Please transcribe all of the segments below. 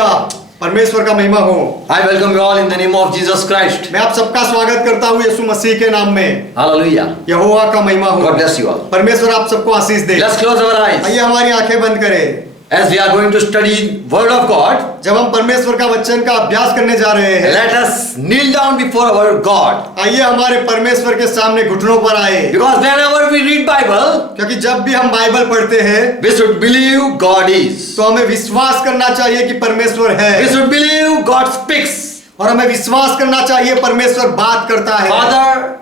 परमेश्वर का महिमा हो। I welcome you all in the name of Jesus Christ. मैं आप सबका स्वागत करता हूँ यीशु मसीह के नाम में। Hallelujah. यहोवा का महिमा हो। God bless you all. परमेश्वर आप सबको आशीष दे। Let's close our eyes. आइए हमारी आंखें बंद करें। As we are going to study Word of God, जब हम परमेश्वर का वचन का अभ्यास करने जा रहे हैं, let us kneel down before our God. आइए हमारे परमेश्वर के सामने घुटनों पर आए। Because whenever we read Bible, क्योंकि जब भी हम बाइबल पढ़ते हैं, we should believe God is. तो हमें विश्वास करना चाहिए कि परमेश्वर है। We should believe God speaks. और हमें विश्वास करना चाहिए परमेश्वर बात करता है। Father,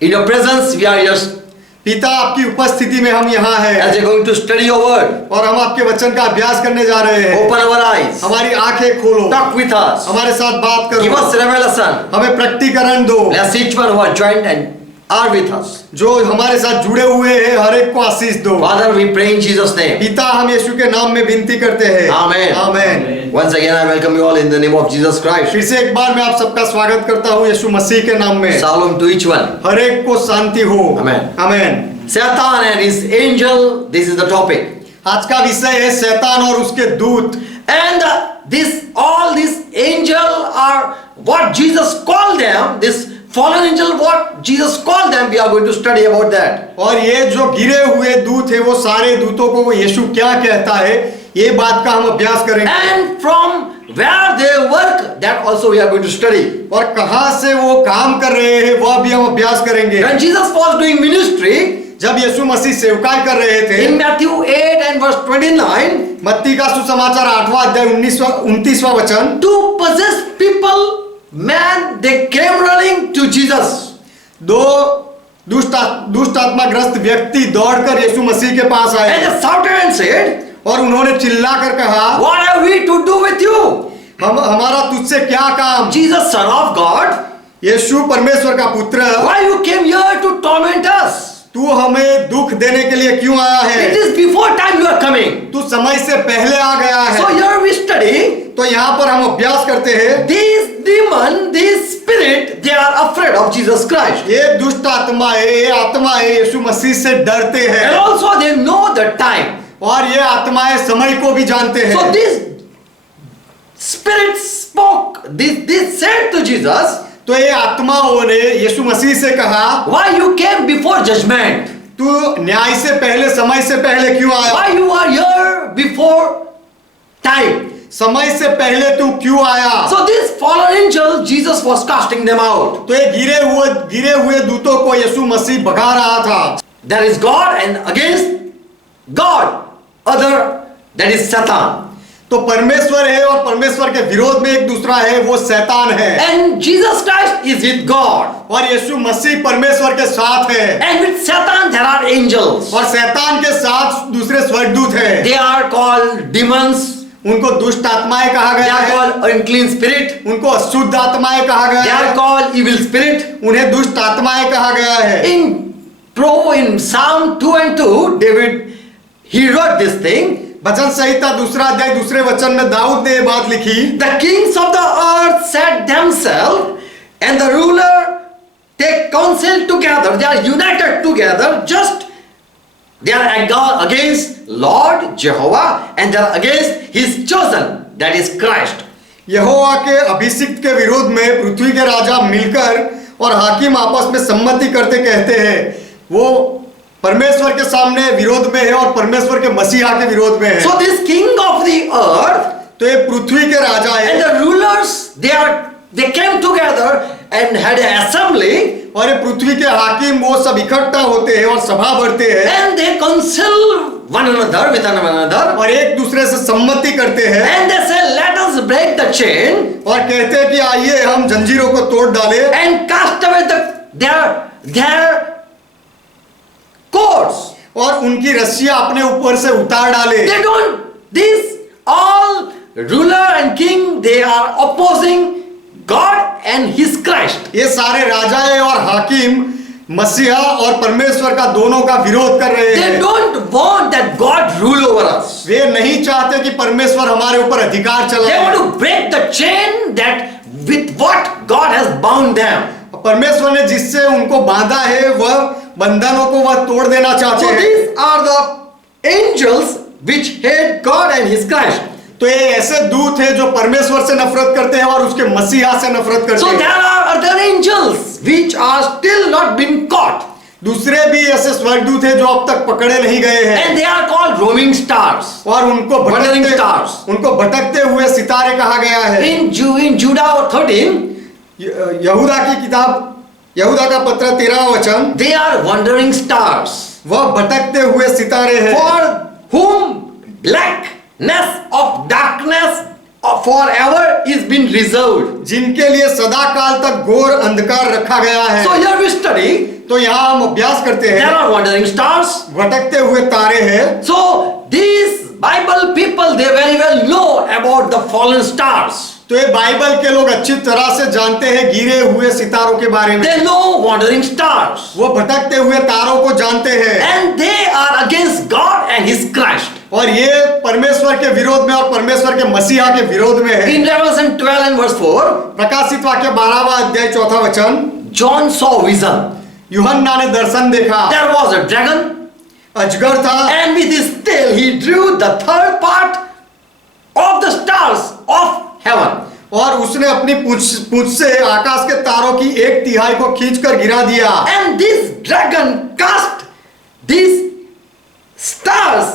in your presence we are just पिता आपकी उपस्थिति में हम यहाँ हैं। as we are going to study your word. और हम आपके वचन का अभ्यास करने जा रहे हैं। Open our eyes. हमारी आंखें खोलो। Talk with us. हमारे साथ बात करो। Give us revelation. हमें प्रकटीकरण दो। Bless each one who are joined and are with us. जो हमारे साथ जुड़े हुए हैं हर एक को आशीष दो। Father, we pray in Jesus' name. पिता हम यीशु के नाम में विनती करते हैं। Amen. Amen. Once again, I welcome you all in the name of Jesus Christ. फिर से एक बार मैं आप सबका स्वागत करता हूँ यीशु मसीह के नाम में। Shalom to each one. हर एक को शांति हो। Amen. Amen. Satan and his angel, this is the topic. आज का विषय है शैतान और उसके दूत। And all these angel are what Jesus called them, this fallen angel, what Jesus called them, we are going to study about that. और ये जो गिरे हुए दूत है वो सारे दूतों को वो यीशु क्या कहता है, ये बात का हम अभ्यास करेंगे। And from where they work, that also we are going to study. और कहां से वो काम कर रहे हैं वह भी हम अभ्यास करेंगे। When Jesus was doing ministry, जब यीशु मसीह सेवकाई कर रहे थे, in Matthew 8 and verse 29, मत्ती का सुसमाचार 8वां अध्याय 29वां वचन, to possess people, man, they came running to Jesus. दो दुष्ट आत्माग्रस्त व्यक्ति दौड़कर यीशु मसीह के पास And आए they shouted and said, और उन्होंने चिल्लाकर कहा, what have we to do with you? हमारा तुझसे क्या काम? Jesus, Son of God, यीशु परमेश्वर का पुत्र, why you came here to torment us? तू हमें दुख देने के लिए क्यों आया It है? is before time you are coming. तू समय से पहले आ गया So है। here we study, तो यहाँ पर हम अभ्यास करते हैं, these demon, these spirit, they are afraid of Jesus Christ. ये दुष्ट आत्माएं यीशु मसीह से डरते And हैं also they know the time. और ये आत्माएं समय को भी जानते So हैं। this spirit spoke, this said to Jesus, तो ये आत्माओं ने यीशु मसीह से कहा, why you came before judgment? तू न्याय से पहले, समय से पहले क्यों आया? Why you are here before time? समय से पहले तू क्यों आया? So this fallen angel, Jesus was casting them out. तो ये गिरे हुए दूतों को यीशु मसीह भगा रहा था। There is God and against God, other, that is Satan. तो परमेश्वर है और परमेश्वर के विरोध में एक दूसरा है, वो शैतान है। And Jesus Christ is with God. और यीशु मसीह परमेश्वर के साथ है। And with Satan there are angels. और शैतान के साथ दूसरे स्वर्गदूत हैं। They are called demons. उनको दुष्ट आत्माएं कहा They गया are है। called unclean spirit. उनको अशुद्ध आत्माएं कहा They गया are है। called evil spirit. उन्हें दुष्ट आत्माएं कहा गया है। In Psalm 2 and 2, David, he wrote this thing. वचन संहिता 2 अध्याय 2 वचन में दाऊद ने ये बात लिखी, The kings of the earth set themselves, and the ruler take counsel together. They are united together. Just they are against Lord Jehovah, and they are against His chosen, that is Christ. यहोवा के अभिषिक्त के विरोध में पृथ्वी के राजा मिलकर और हाकिम आपस में सम्मति करते कहते हैं, वो परमेश्वर के सामने विरोध में है और परमेश्वर के मसीहा के विरोध में है। So this king of the earth, तो ये पृथ्वी के राजा है and the rulers, they came together and had an assembly, और ये पृथ्वी के हाकिम वो सब इकट्ठा होते हैं और सभा भरते हैं and they counsel one another with one another, और एक दूसरे से सम्मति करते हैं and they say, let us break the chain और कहते हैं कि आइए हम जंजीरों को तोड़ डालें and cast away their cords. और उनकी रस्सियां अपने ऊपर से उतार डालें। They don't, these all ruler and king, they are opposing God and His Christ. ये सारे राजाएं और हाकिम मसीहा और परमेश्वर का दोनों का विरोध कर रहे They हैं। don't want that God rule over us. वे नहीं चाहते कि परमेश्वर हमारे ऊपर अधिकार They चलाए। want to break the chain that with what God has bound them. परमेश्वर ने जिससे उनको बांधा है वह बंधनों को वह तोड़ देना चाहते So हैं। these are the angels which hate God and His Christ. तो ये ऐसे दूत हैं जो परमेश्वर से नफरत करते हैं और उसके मसीहा से नफरत करते So हैं। there are other angels which are still not been caught, दूसरे भी ऐसे स्वर्गदूत हैं जो अब तक पकड़े नहीं गए हैं and they are called roaming stars. और उनको Wandering भटकते stars. उनको भटकते हुए सितारे कहा गया है। In Judah 13, यहूदा की किताब, यहूदा का पत्र 13वां वचन, they are wandering stars, वह भटकते हुए सितारे हैं for whom blackness of darkness forever is been reserved. जिनके लिए सदा काल तक घोर अंधकार रखा गया है। So here we study, तो यहाँ हम अभ्यास करते there हैं, are wandering stars. भटकते हुए तारे हैं। So these Bible people, they very well know about the fallen stars. तो ये बाइबल के लोग अच्छी तरह से जानते हैं गिरे हुए सितारों के बारे में। They know wandering stars. वो भटकते हुए तारों को जानते हैं And they are against God and His Christ. और ये परमेश्वर के विरोध में और परमेश्वर के मसीहा के विरोध में है। In Revelation 12 and verse 4, प्रकाशित वाक्य 12वां अध्याय 4था वचन, John saw vision. यूहन्ना ने दर्शन देखा, There was a dragon, अजगर था and with his tail he drew the third part of the stars of heaven. और उसने अपनी पूंछ से आकाश के तारों की 1/3 को खींचकर गिरा दिया And this dragon cast these stars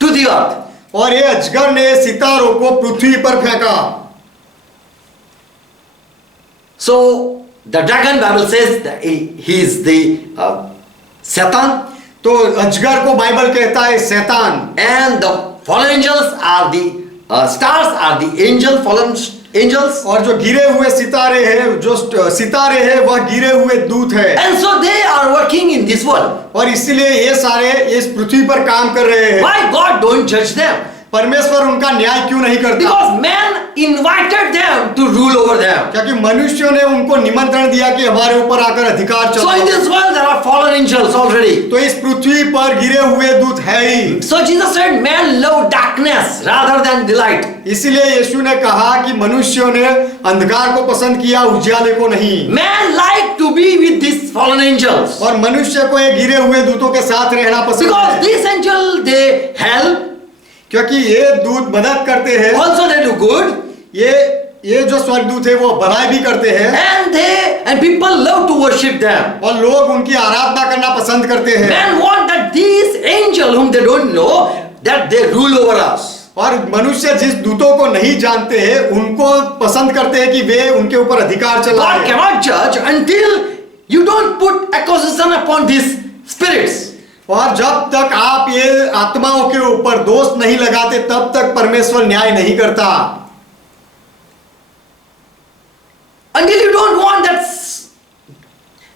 to the earth. और ये अजगर ने सितारों को पृथ्वी पर फेंका। So the dragon, Bible says that he is the Satan, तो अजगर को बाइबल कहता है शैतान, and the fallen angels are the stars are the angel fallen angels. और जो गिरे हुए सितारे हैं, जो सितारे हैं वह गिरे हुए दूत है। And so they are working in this world. और इसीलिए ये सारे इस पृथ्वी पर काम कर रहे हैं। Why God don't judge them? परमेश्वर उनका न्याय क्यों नहीं करता? Because man invited them to rule over them. क्योंकि मनुष्यों ने उनको निमंत्रण दिया कि हमारे ऊपर आकर अधिकार So in चलाओ। this world there are fallen angels already. तो इस पृथ्वी पर गिरे हुए दूत है ही। So Jesus said man love darkness rather than delight. इसीलिए यीशु ने कहा कि मनुष्यों ने अंधकार को पसंद किया, उजाले को नहीं। Man like to be with these fallen angels. और मनुष्य को ये गिरे हुए दूतों के साथ रहना पसंद Because है, these angels they help, क्योंकि ये दूत मदद करते हैं। also they do good, ये जो स्वर्गदूत है वो भलाई भी करते हैं and people love to worship them. और लोग उनकी आराधना करना पसंद करते हैं। Man want that these angels whom they don't know that they rule over us. और मनुष्य जिस दूतों को नहीं जानते हैं उनको पसंद करते हैं कि वे उनके ऊपर अधिकार God चलाएं। cannot judge until you don't put accusation upon these spirits. और जब तक आप ये आत्माओं के ऊपर दोष नहीं लगाते तब तक परमेश्वर न्याय नहीं करता। Until you don't want that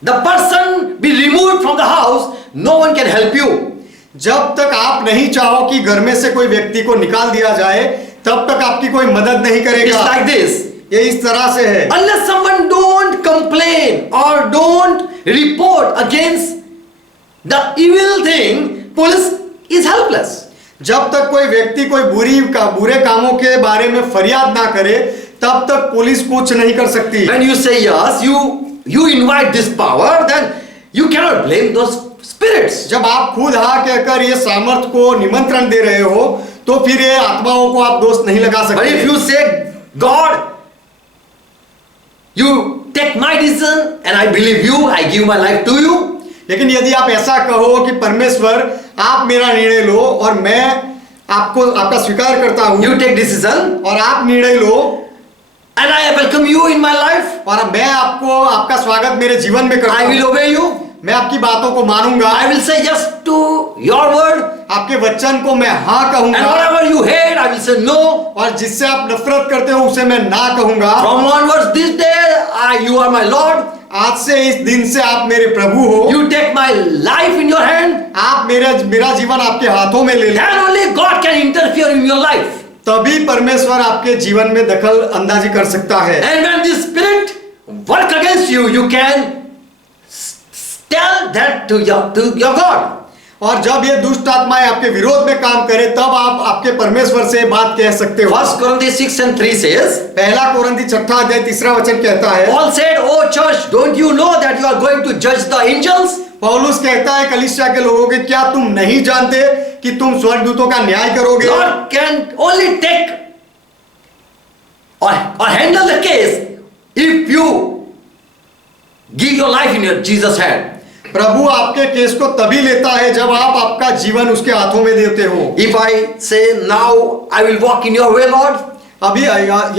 the person be removed from the house, no one can help you. जब तक आप नहीं चाहो कि घर में से कोई व्यक्ति को निकाल दिया जाए तब तक आपकी कोई मदद नहीं It's करेगा। like this. ये इस तरह से है। Unless someone don't complain or don't report against the evil thing, police is helpless. जब तक कोई व्यक्ति कोई बुरे कामों के बारे में फरियाद ना करे तब तक पुलिस कुछ नहीं कर सकती। When you say yes, you invite this power, then you cannot blame those spirits. जब आप खुद हाँ कहकर ये सामर्थ को निमंत्रण दे रहे हो तो फिर ये आत्माओं को आप दोष नहीं लगा But सकते। if you say, God, you take my decision and I believe you, I give my life to you. लेकिन यदि आप ऐसा कहो कि परमेश्वर आप मेरा निर्णय लो और मैं आपका स्वीकार करता हूँ You take decision और आप निर्णय लो and I welcome you in my life. और मैं आपका स्वागत मेरे जीवन में करता I will हूँ, obey you. मैं आपकी बातों को मानूंगा, I will say yes to your word. आपके वचन को मैं हाँ And कहूंगा whatever you hate, I will say no. और जिससे आप नफरत करते हो उसे मैं ना कहूंगा। From onwards this day, you are my Lord. आज से इस दिन से आप मेरे प्रभु हो, You take my life in your hand. आप मेरा जीवन आपके हाथों में ले लो। Then only God can interfere in your life. तभी परमेश्वर आपके जीवन में दखल अंदाजी कर सकता है। And when this spirit work against you, you can tell that to your God. और जब ये दुष्ट आत्माएं आपके विरोध में काम करे तब आप आपके परमेश्वर से बात कह सकते हो। 1 Corinthians 6 and 3 says, पहला कोरिन्थी 6 अध्याय 3 वचन कहता है, Paul said, "Oh church, don't you know that you are going to judge the angels?" पौलुस कहता है कलीसिया के लोगों के क्या तुम नहीं जानते कि तुम स्वर्गदूतों का न्याय करोगे? God can only take or handle the case if you give your life in your Jesus' hand. प्रभु आपके केस को तभी लेता है जब आप आपका जीवन उसके हाथों में देते हो। If I say now I will walk in your way, Lord, अभी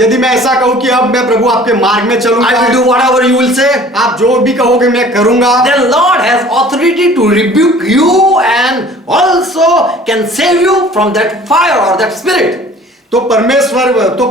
यदि मैं ऐसा कहूँ कि अब मैं प्रभु आपके मार्ग में I will चलूंगा, do whatever you will say, आप जो भी कहोगे मैं करूंगा, then Lord has authority to rebuke you and also can save you from that fire or that spirit. तो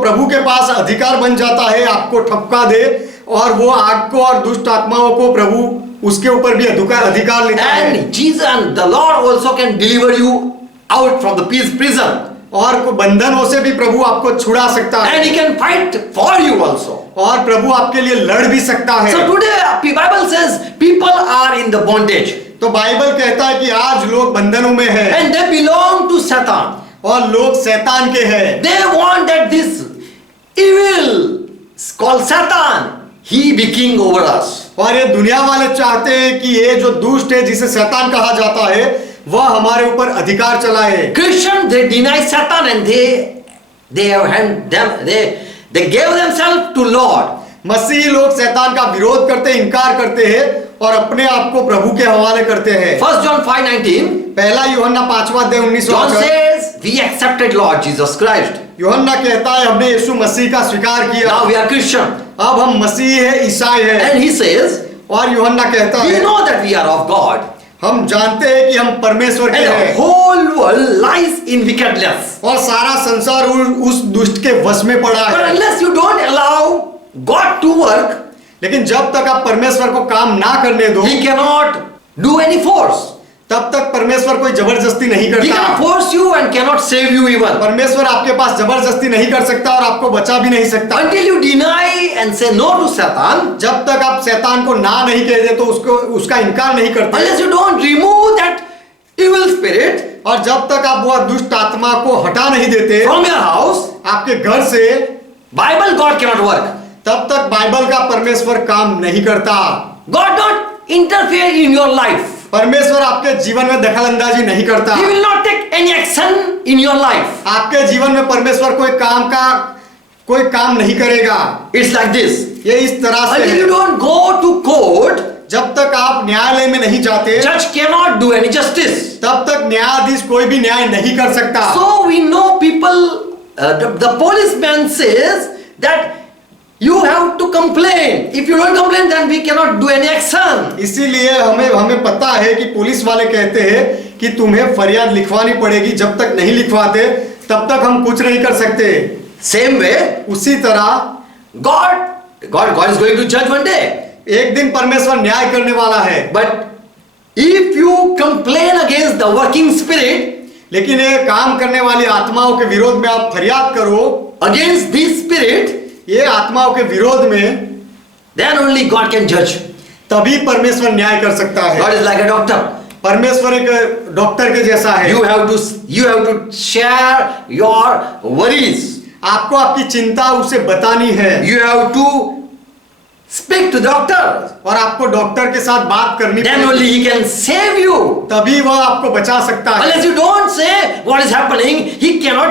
प्रभु के पास अधिकार बन जाता है आपको ठपका दे, और वो आग को और दुष्ट आत्माओं को प्रभु उसके ऊपर भी अधिकार लेता है। And Jesus and the Lord also can deliver you out from the prison. और बंधनों से भी प्रभु आपको छुड़ा सकता है, And He can fight for you also. और प्रभु आपके लिए लड़ भी सकता है। So today, Bible says people are in the bondage तो बाइबल कहता है कि आज लोग बंधनों में हैं and they belong to Satan. और लोग शैतान के हैं। They want that this evil called Satan, he be king over us. और ये दुनिया वाले चाहते हैं कि ये जो दुष्ट है जिसे शैतान कहा जाता है वह हमारे ऊपर अधिकार चलाए। Christians, they deny Satan and they gave themselves to Lord. मसीही लोग शैतान का विरोध करते, इनकार करते हैं और अपने आप को प्रभु के हवाले करते हैं। 1 John 5:19. पहला यूहन्ना 5वां अध्याय 19 John says we accepted Lord Jesus Christ. यूहन्ना कहता है हमने यीशु मसीह का स्वीकार किया, Now we are Christian. अब हम मसीह है, ईसाई है। And he says और यूहन्ना कहता we है know that we are of God. हम जानते हैं कि हम परमेश्वर के And the हैं whole world lies in wickedness. और सारा संसार उस दुष्ट के वश में पड़ा But है। unless you don't allow God to work, लेकिन जब तक आप परमेश्वर को काम ना करने दो, He cannot do any force. तब तक परमेश्वर कोई जबरदस्ती नहीं He करता। cannot force you and cannot save you even. परमेश्वर आपके पास जबरदस्ती नहीं कर सकता और आपको बचा भी नहीं सकता। Until you deny and say no to Satan, जब तक आप शैतान को ना नहीं कह दे तो उसका इनकार नहीं करते, unless you don't remove that evil spirit और जब तक आप वह दुष्ट आत्मा को हटा नहीं देते from your house, आपके घर से, Bible God cannot work. तब तक बाइबल का परमेश्वर काम नहीं करता। God not interfere in your life. परमेश्वर आपके जीवन में दखल अंदाजी नहीं करता। He will not take any action in your life. आपके जीवन में परमेश्वर कोई काम नहीं करेगा। It's like this. ये इस तरह से Until है। you don't go to court, जब तक आप न्यायालय में नहीं जाते judge cannot do any justice. तब तक न्यायाधीश कोई भी न्याय नहीं कर सकता। So we know people, the policeman says that you have to complain. If you don't complain, then we cannot do any action. इसीलिए हमें पता है कि पुलिस वाले कहते हैं कि तुम्हें फरियाद लिखवानी पड़ेगी, जब तक नहीं लिखवाते तब तक हम कुछ नहीं कर सकते। Same way, उसी तरह God is going to judge one day. एक दिन परमेश्वर न्याय करने वाला है। But if you complain against the working spirit, लेकिन ये काम करने वाली आत्माओं के विरोध में आप फरियाद करो, against this spirit, ये आत्माओं के विरोध में, then only God can judge. तभी परमेश्वर न्याय कर सकता है। God is like a doctor. परमेश्वर एक डॉक्टर के जैसा है। You have to share your worries. आपको आपकी चिंता उसे बतानी है। You have to speak to doctor. और आपको डॉक्टर के साथ बात करनी Then पड़ेगी। only he can save you. तभी वह आपको बचा सकता है। Unless you don't say what is happening, he cannot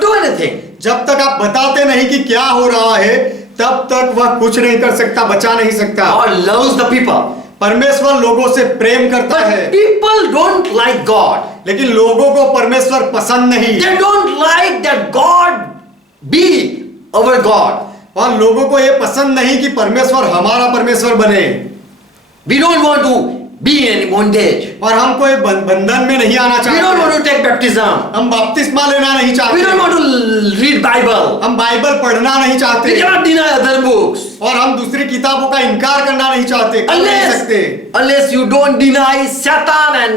do anything. जब तक आप बताते नहीं कि क्या हो रहा है तब तक वह कुछ नहीं कर सकता, बचा नहीं सकता। God loves the people. परमेश्वर लोगों से प्रेम करता But है, people don't like God. लेकिन लोगों को परमेश्वर पसंद नहीं। They don't like that God be our God. और लोगों को यह पसंद नहीं कि परमेश्वर हमारा परमेश्वर बने। We don't want to be in bondage. और हम कोई बंधन में नहीं आना We don't चाहते। want to take baptism. हम बपतिस्मा लेना नहीं We चाहते। don't want to read Bible. हम बाइबल पढ़ना नहीं We चाहते cannot deny other books. और हम दूसरी किताबों का इनकार करना नहीं चाहते, कर नहीं सकते। Unless you don't deny Satan and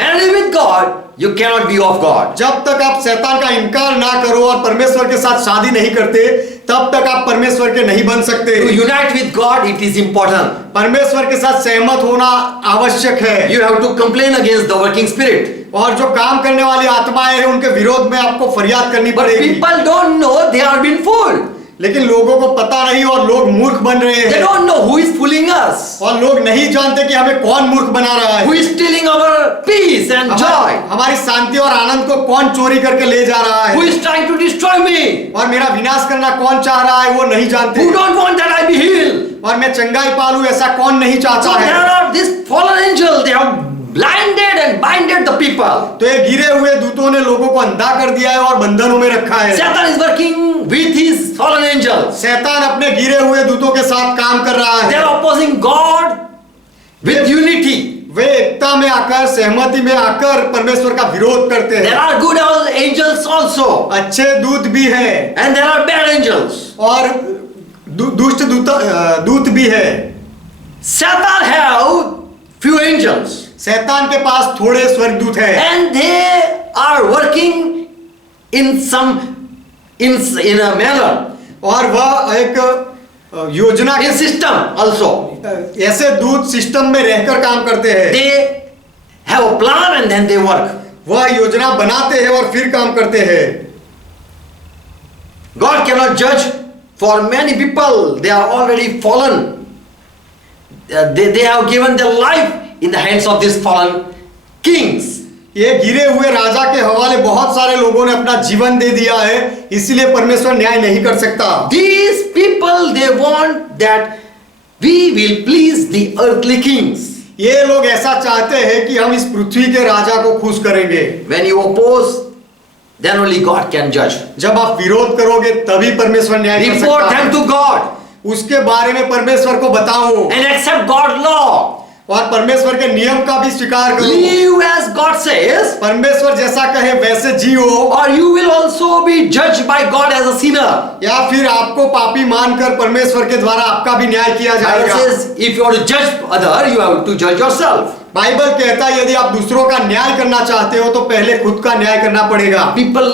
marry with God, you cannot be of God. जब तक आप शैतान का इनकार ना करो और परमेश्वर के साथ शादी नहीं करते तब तक आप परमेश्वर के नहीं बन सकते। To unite with God, it is important. परमेश्वर के साथ सहमत होना आवश्यक है। You have to complain against the working spirit. और जो काम करने वाली आत्माएं हैं उनके विरोध में आपको फरियाद करनी But पड़ेगी। people don't know, they are being fooled. लेकिन लोगों को पता नहीं और लोग मूर्ख बन रहे They हैं। don't know who is fooling us. us? और लोग नहीं जानते कि हमें कौन मूर्ख बना रहा है, Who is stealing our peace and joy? हमारी शांति और आनंद को कौन चोरी करके ले जा रहा Who है, is trying to destroy me? और मेरा विनाश करना कौन चाह रहा है, वो नहीं जानते। Who don't want that I be healed? और मैं चंगाई पालूं, ऐसा कौन नहीं So चाहता there है। are these fallen angels, they have blinded and binded the people. तो ये गिरे हुए दूतों ने लोगों को अंधा कर दिया है और बंधनों में रखा है। Satan is working with his fallen angels. शैतान अपने गिरे हुए दूतों के साथ काम कर रहा They है। are opposing God with unity. वे एकता में आकर, सहमति में आकर परमेश्वर का विरोध करते There हैं। are good angels also, अच्छे दूत भी है and there are bad angels. और दुष्ट दूत भी है। Satan have few angels, शैतान के पास थोड़े स्वर्गदूत है and they are working in a manner, और वह एक योजना in के system also. ऐसे दूत सिस्टम में रहकर काम करते हैं। They have a plan and then they work. वह योजना बनाते हैं और फिर काम करते हैं। God cannot judge, for many people they are already fallen. They have given their life in the hands of these fallen kings. ये गिरे हुए राजा के हवाले बहुत सारे लोगों ने अपना जीवन दे दिया है, इसलिए परमेश्वर न्याय नहीं कर सकता। These people they want that we will please the earthly kings. ये लोग ऐसा चाहते हैं कि हम इस पृथ्वी के राजा को खुश करेंगे। When you oppose, then only God can judge. जब आप विरोध करोगे तभी परमेश्वर न्याय कर Report सकता them है। to God उसके बारे में परमेश्वर को बताओ and accept God's law. और परमेश्वर के नियम का भी स्वीकार करो। Live as God says, परमेश्वर जैसा कहे वैसे जियो, or you will also be judged by God as a sinner. या फिर आपको पापी मानकर परमेश्वर के द्वारा आपका भी न्याय किया Bible जाएगा। says if you want to judge other, you have to judge yourself. Bible कहता है यदि आप दूसरों का न्याय करना चाहते हो तो पहले खुद का न्याय करना पड़ेगा। People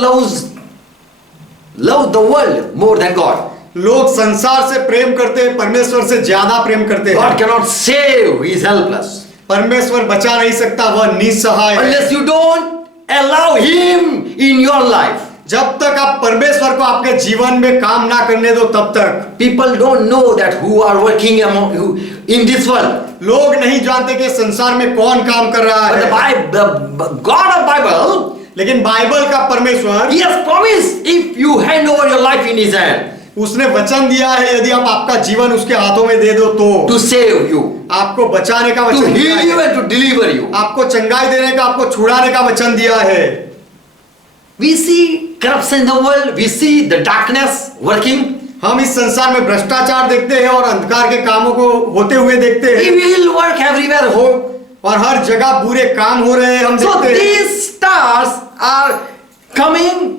love the world more than God. लोग संसार से प्रेम करते हैं, परमेश्वर से ज्यादा प्रेम करते God हैं। cannot save, He is helpless. परमेश्वर बचा नहीं सकता, वह निसहाय है। Unless you don't allow Him in your life. जब तक आप परमेश्वर को आपके जीवन में काम ना करने दो तब तक। People don't know that who are working among you in this world. लोग नहीं जानते कि संसार में कौन काम कर रहा But है। the God of Bible, लेकिन बाइबल का परमेश्वर, He has promised if you hand over your life in His hand उसने वचन दिया है यदि आप आपका जीवन उसके हाथों में दे दो तो to save you, आपको बचाने का to वचन दिया heal you है, and to deliver you. आपको चंगाई देने का, आपको छुड़ाने का वचन दिया है। We see corruption in the world, we see the darkness working. हम इस संसार में भ्रष्टाचार देखते हैं और अंधकार के कामों को होते हुए देखते हैं Evil work everywhere. और हर जगह बुरे काम हो रहे हैं हम So देखते हैं। these stars are coming.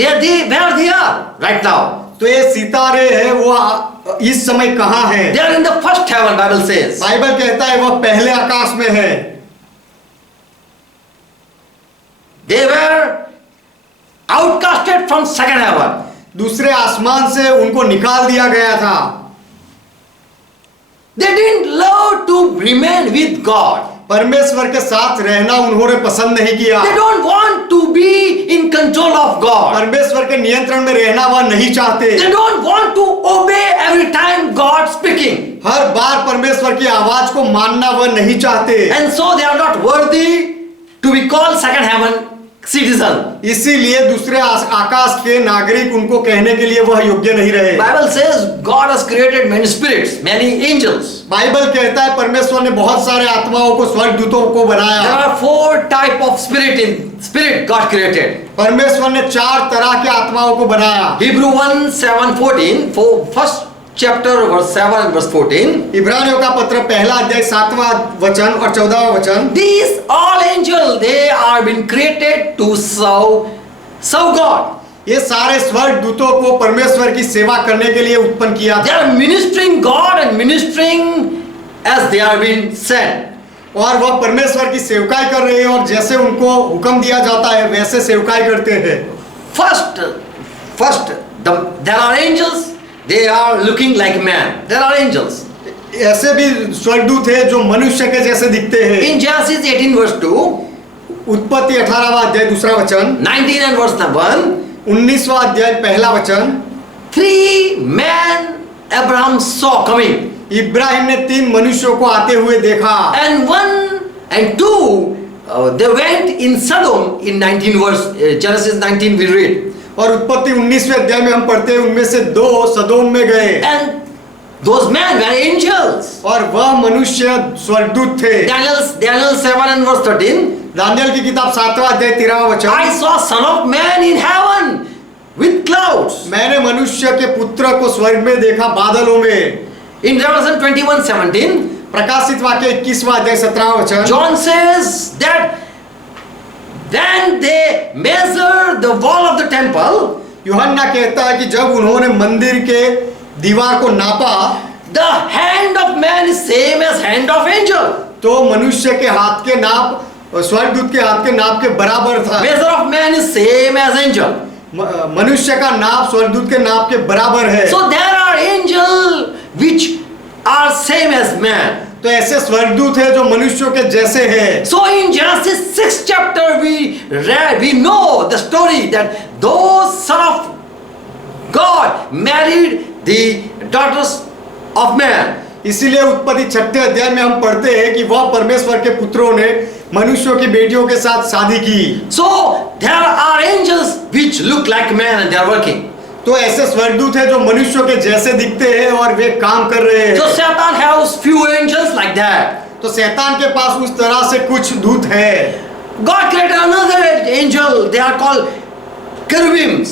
Where they are right now. तो ये सितारे हैं वो इस समय कहाँ हैं? They are in the first heaven, Bible says. Bible कहता है वह पहले आकाश में है। They were outcasted from second heaven. दूसरे आसमान से उनको निकाल दिया गया था। They didn't love to remain with God. परमेश्वर के साथ रहना उन्होंने पसंद नहीं किया। They don't want to be in control of God. परमेश्वर के नियंत्रण में रहना वह नहीं चाहते। They don't want to obey every time God speaking. हर बार परमेश्वर की आवाज को मानना वह नहीं चाहते। And so they are not worthy to be called second heaven citizen. इसीलिए दूसरे आकाश के नागरिक उनको कहने के लिए वह योग्य नहीं रहे। Bible says God has created many spirits, many angels. Bible कहता है परमेश्वर ने बहुत सारे आत्माओं को, स्वर्गदूतों को There बनाया। are 4 type of spirit God created. परमेश्वर ने 4 तरह के आत्माओं को बनाया। Hebrew 1:7-14, first chapter verse 7 and verse 14. इब्रानियों का पत्र पहला अध्याय 7वां वचन और 14वां वचन। These all angels, they are been created to serve God. ये सारे स्वर्गदूतों को परमेश्वर की सेवा करने के लिए उत्पन्न किया They था are ministering God and ministering as they are being sent. और वह परमेश्वर की सेवकाई कर रहे हैं और जैसे उनको हुक्म दिया जाता है वैसे सेवकाई करते हैं। First, there are angels. They are looking like man. There are angels. ऐसे भी स्वर्गदूत हैं जो मनुष्य के जैसे दिखते हैं। In Genesis 18 verse 2, उत्पत्ति 18वां अध्याय दूसरा वचन, 19 and verse 1, 19वां अध्याय पहला वचन। 3 men Abraham saw coming. Ibrahim ने 3 मनुष्यों को आते हुए देखा And 1 and 2, they went in Sodom in 19 verse, Genesis 19 we read. और उत्पत्ति 19वें अध्याय में हम पढ़ते हैं उनमें से 2 सदोम में गए And those men were angels. और वह मनुष्य स्वर्गदूत थे। Daniel 7 and verse 13. दानियल की किताब 7वां अध्याय 13वां वचन, I saw Son of Man in heaven with clouds. मैंने मनुष्य के पुत्र को स्वर्ग में देखा बादलों में। In Revelation 21:17, प्रकाशित वाक्य 21वां अध्याय 17वां वचन, John says that when they measured the wall of the temple, यूहन्ना कहता है कि जब उन्होंने मंदिर के दीवार को नापा the hand of man is same as hand of angel. तो मनुष्य के हाथ के नाप स्वर्गदूत के हाथ के नाप के बराबर था। Measure of man is same as angel. मनुष्य का नाप स्वर्गदूत के नाप के बराबर है। So there are angels which are same as man. तो ऐसे स्वर्गदूत है जो मनुष्यों के जैसे हैं। So in Genesis 6 chapter we know the story that those son of God married the daughters of man. इसीलिए उत्पत्ति 6 अध्याय में हम पढ़ते हैं कि वह परमेश्वर के पुत्रों ने मनुष्यों की बेटियों के साथ शादी की। So there are angels which look like man and they are working. तो ऐसे स्वर्गदूत है जो मनुष्यों के जैसे दिखते हैं और वे काम कर रहे हैं। So Satan has few angels like that. तो शैतान के पास उस तरह से कुछ दूत है। God created another angel. They are called cherubims.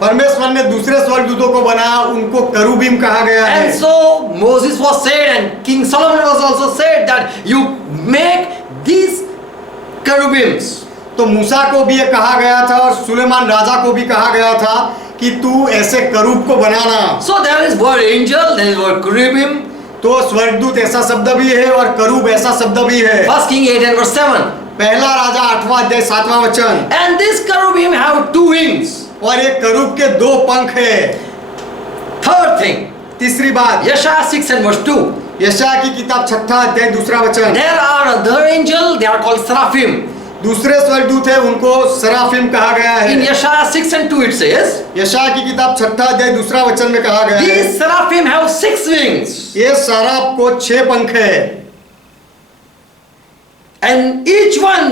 परमेश्वर ने दूसरे स्वर्गदूतों को बनाया, उनको करूबीम कहा गया है। And so Moses was said and King Solomon was also said that you make these cherubims. तो मूसा को भी ये कहा गया था और सुलेमान राजा को भी कहा गया था कि तू ऐसे करूब को बनाना। So there is word angel, there is word cherubim. तो स्वर्गदूत ऐसा शब्द भी है और करूब ऐसा शब्द भी है। First King 8 and verse 7. पहला राजा 8वां अध्याय 7वां वचन, And this cherubim have 2 wings. और एक करूब के 2 पंख है। Third thing, तीसरी बात, Yeshaya 6 and verse 2. यशायाह की किताब 6 अध्याय 2 वचन, There are other angel, they are called seraphim. दूसरे स्वर्गदूत है उनको सराफिम कहा गया In है। Yeshaya 6 and 2 it says, यशायाह की किताब 6 अध्याय 2 वचन में कहा गया है, these seraphim have 6 wings. ये सराफ को 6 पंख है। And each one,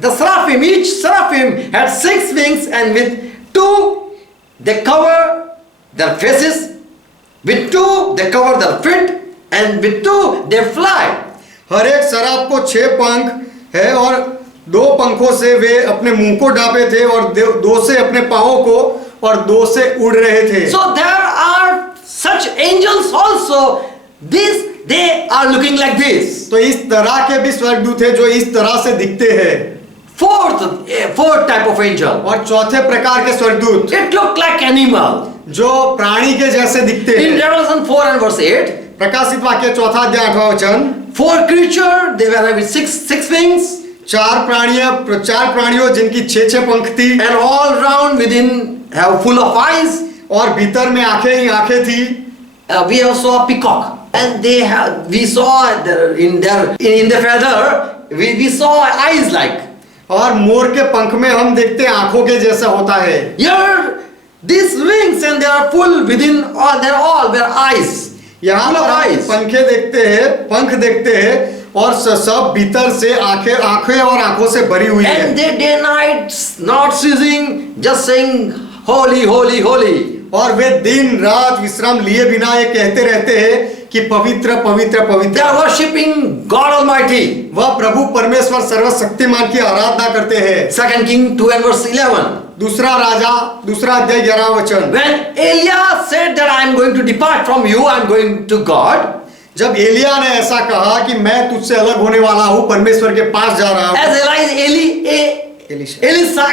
each seraphim had 6 wings, and with 2 they cover their faces, with 2 they cover their feet, and with 2 they fly. हर एक सराफ को 6 पंख है और 2 पंखों से वे अपने मुंह को ढांपे थे और 2 से अपने पांवों को और 2 से उड़ रहे थे। So there are such angels also. They are looking like this. तो इस तरह के भी स्वर्गदूत है जो इस तरह से दिखते हैं। Fourth type of angel. और चौथे प्रकार के स्वर्गदूत It looked like animal. जो प्राणी के जैसे दिखते In हैं। Revelation 4 and verse 8, प्रकाशित वाक्य 4 अध्याय 8वां वचन, 4 creatures, they were with six wings, 4 प्राणियों जिनकी 6 पंख थी and all round within have full of eyes. और भीतर में आंखें ही आंखें थी। We have saw a peacock, and we saw in the feather we saw eyes like. और मोर के पंख में हम देखते हैं आंखों के जैसा होता है। Here these wings and they are full within all their eyes. यहाँ Full of पर eyes. पंखे देखते हैं, पंख देखते हैं और सब भीतर से आंखें और आंखों से भरी हुई है। And they day night not ceasing, just saying holy, holy, holy. और वे दिन रात विश्राम लिए बिना ये कहते रहते हैं कि पवित्र पवित्र They पवित्र। are worshipping God Almighty. वह प्रभु परमेश्वर सर्वशक्तिमान की आराधना करते हैं। 2 King 2 and verse 11. दूसरा राजा 2 अध्याय 11वां वचन, When Elijah said that I am going to depart from you, I am going to God. जब एलिया ने ऐसा कहा कि मैं तुझसे अलग होने वाला हूँ, परमेश्वर के पास जा रहा हूँ, As Elisha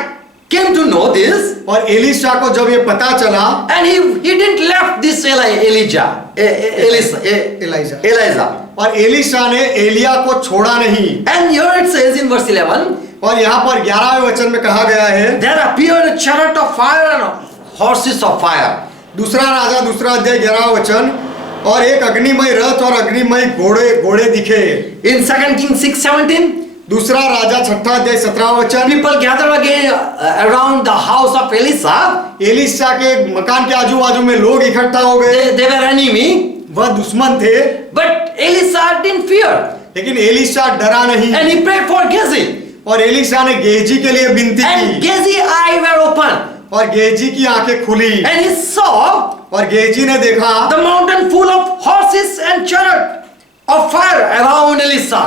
came to know this, और एलिशा को जब ये पता चला, and he didn't left this Elijah. और एलिशा ने एलिया को छोड़ा नहीं। And here it says in verse 11, और यहाँ पर 11वें वचन में कहा गया है, there appeared a chariot of fire and horses of fire. दूसरा राजा 2 अध्याय 11वां वचन, और एक अग्निमय रथ और अग्निमय घोड़े दिखे। In 2 Kings 6:17, दूसरा राजा 6 अध्याय 17वां वचन, people gathered again around the house of Elisha. Elisha के मकान के आजू बाजू में लोग इकट्ठा हो गए। They were enemy. वह दुश्मन थे, but Elisha didn't fear. लेकिन एलीशा डरा नहीं And he prayed for Gehazi. और एलीशा ने गेहजी के लिए विनती And की Gehazi's eyes were open. और गेहजी की आंखें खुली And he saw और गेहजी ने देखा the mountain full of horses and chariot of fire around Elisha.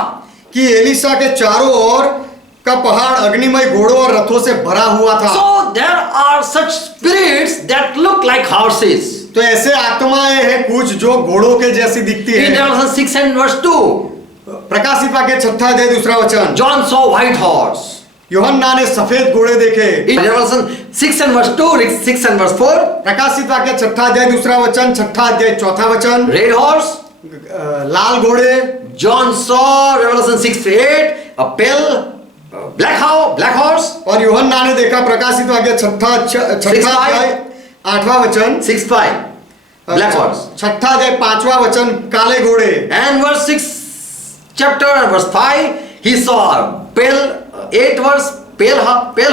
कि एलीशा के चारों ओर का पहाड़ अग्निमय घोड़ों और रथों से भरा हुआ था। So there are such spirits that look like horses. तो ऐसे आत्माएं हैं कुछ जो घोड़ों के जैसी दिखती In है। Revelation 6 and verse 2, प्रकाशित वाक्य 6 अध्याय 2 वचन, John saw white horse. यूहन्ना ने सफेद घोड़े देखे। In Revelation 6 and verse 2, 6 and verse 4, प्रकाशित वाक्य 6 अध्याय 2 वचन, 6 अध्याय 4 वचन, red horse. लाल घोड़े। John saw Revelation 6:8 a pale black horse. और यूहन्ना ने देखा प्रकाशित वाक्य 6 अध्याय 8वां वचन, 6:5 black horse. 6 अध्याय 5वां वचन, काले घोड़े। And verse 6 chapter and verse 5 he saw a pale 8 verse pale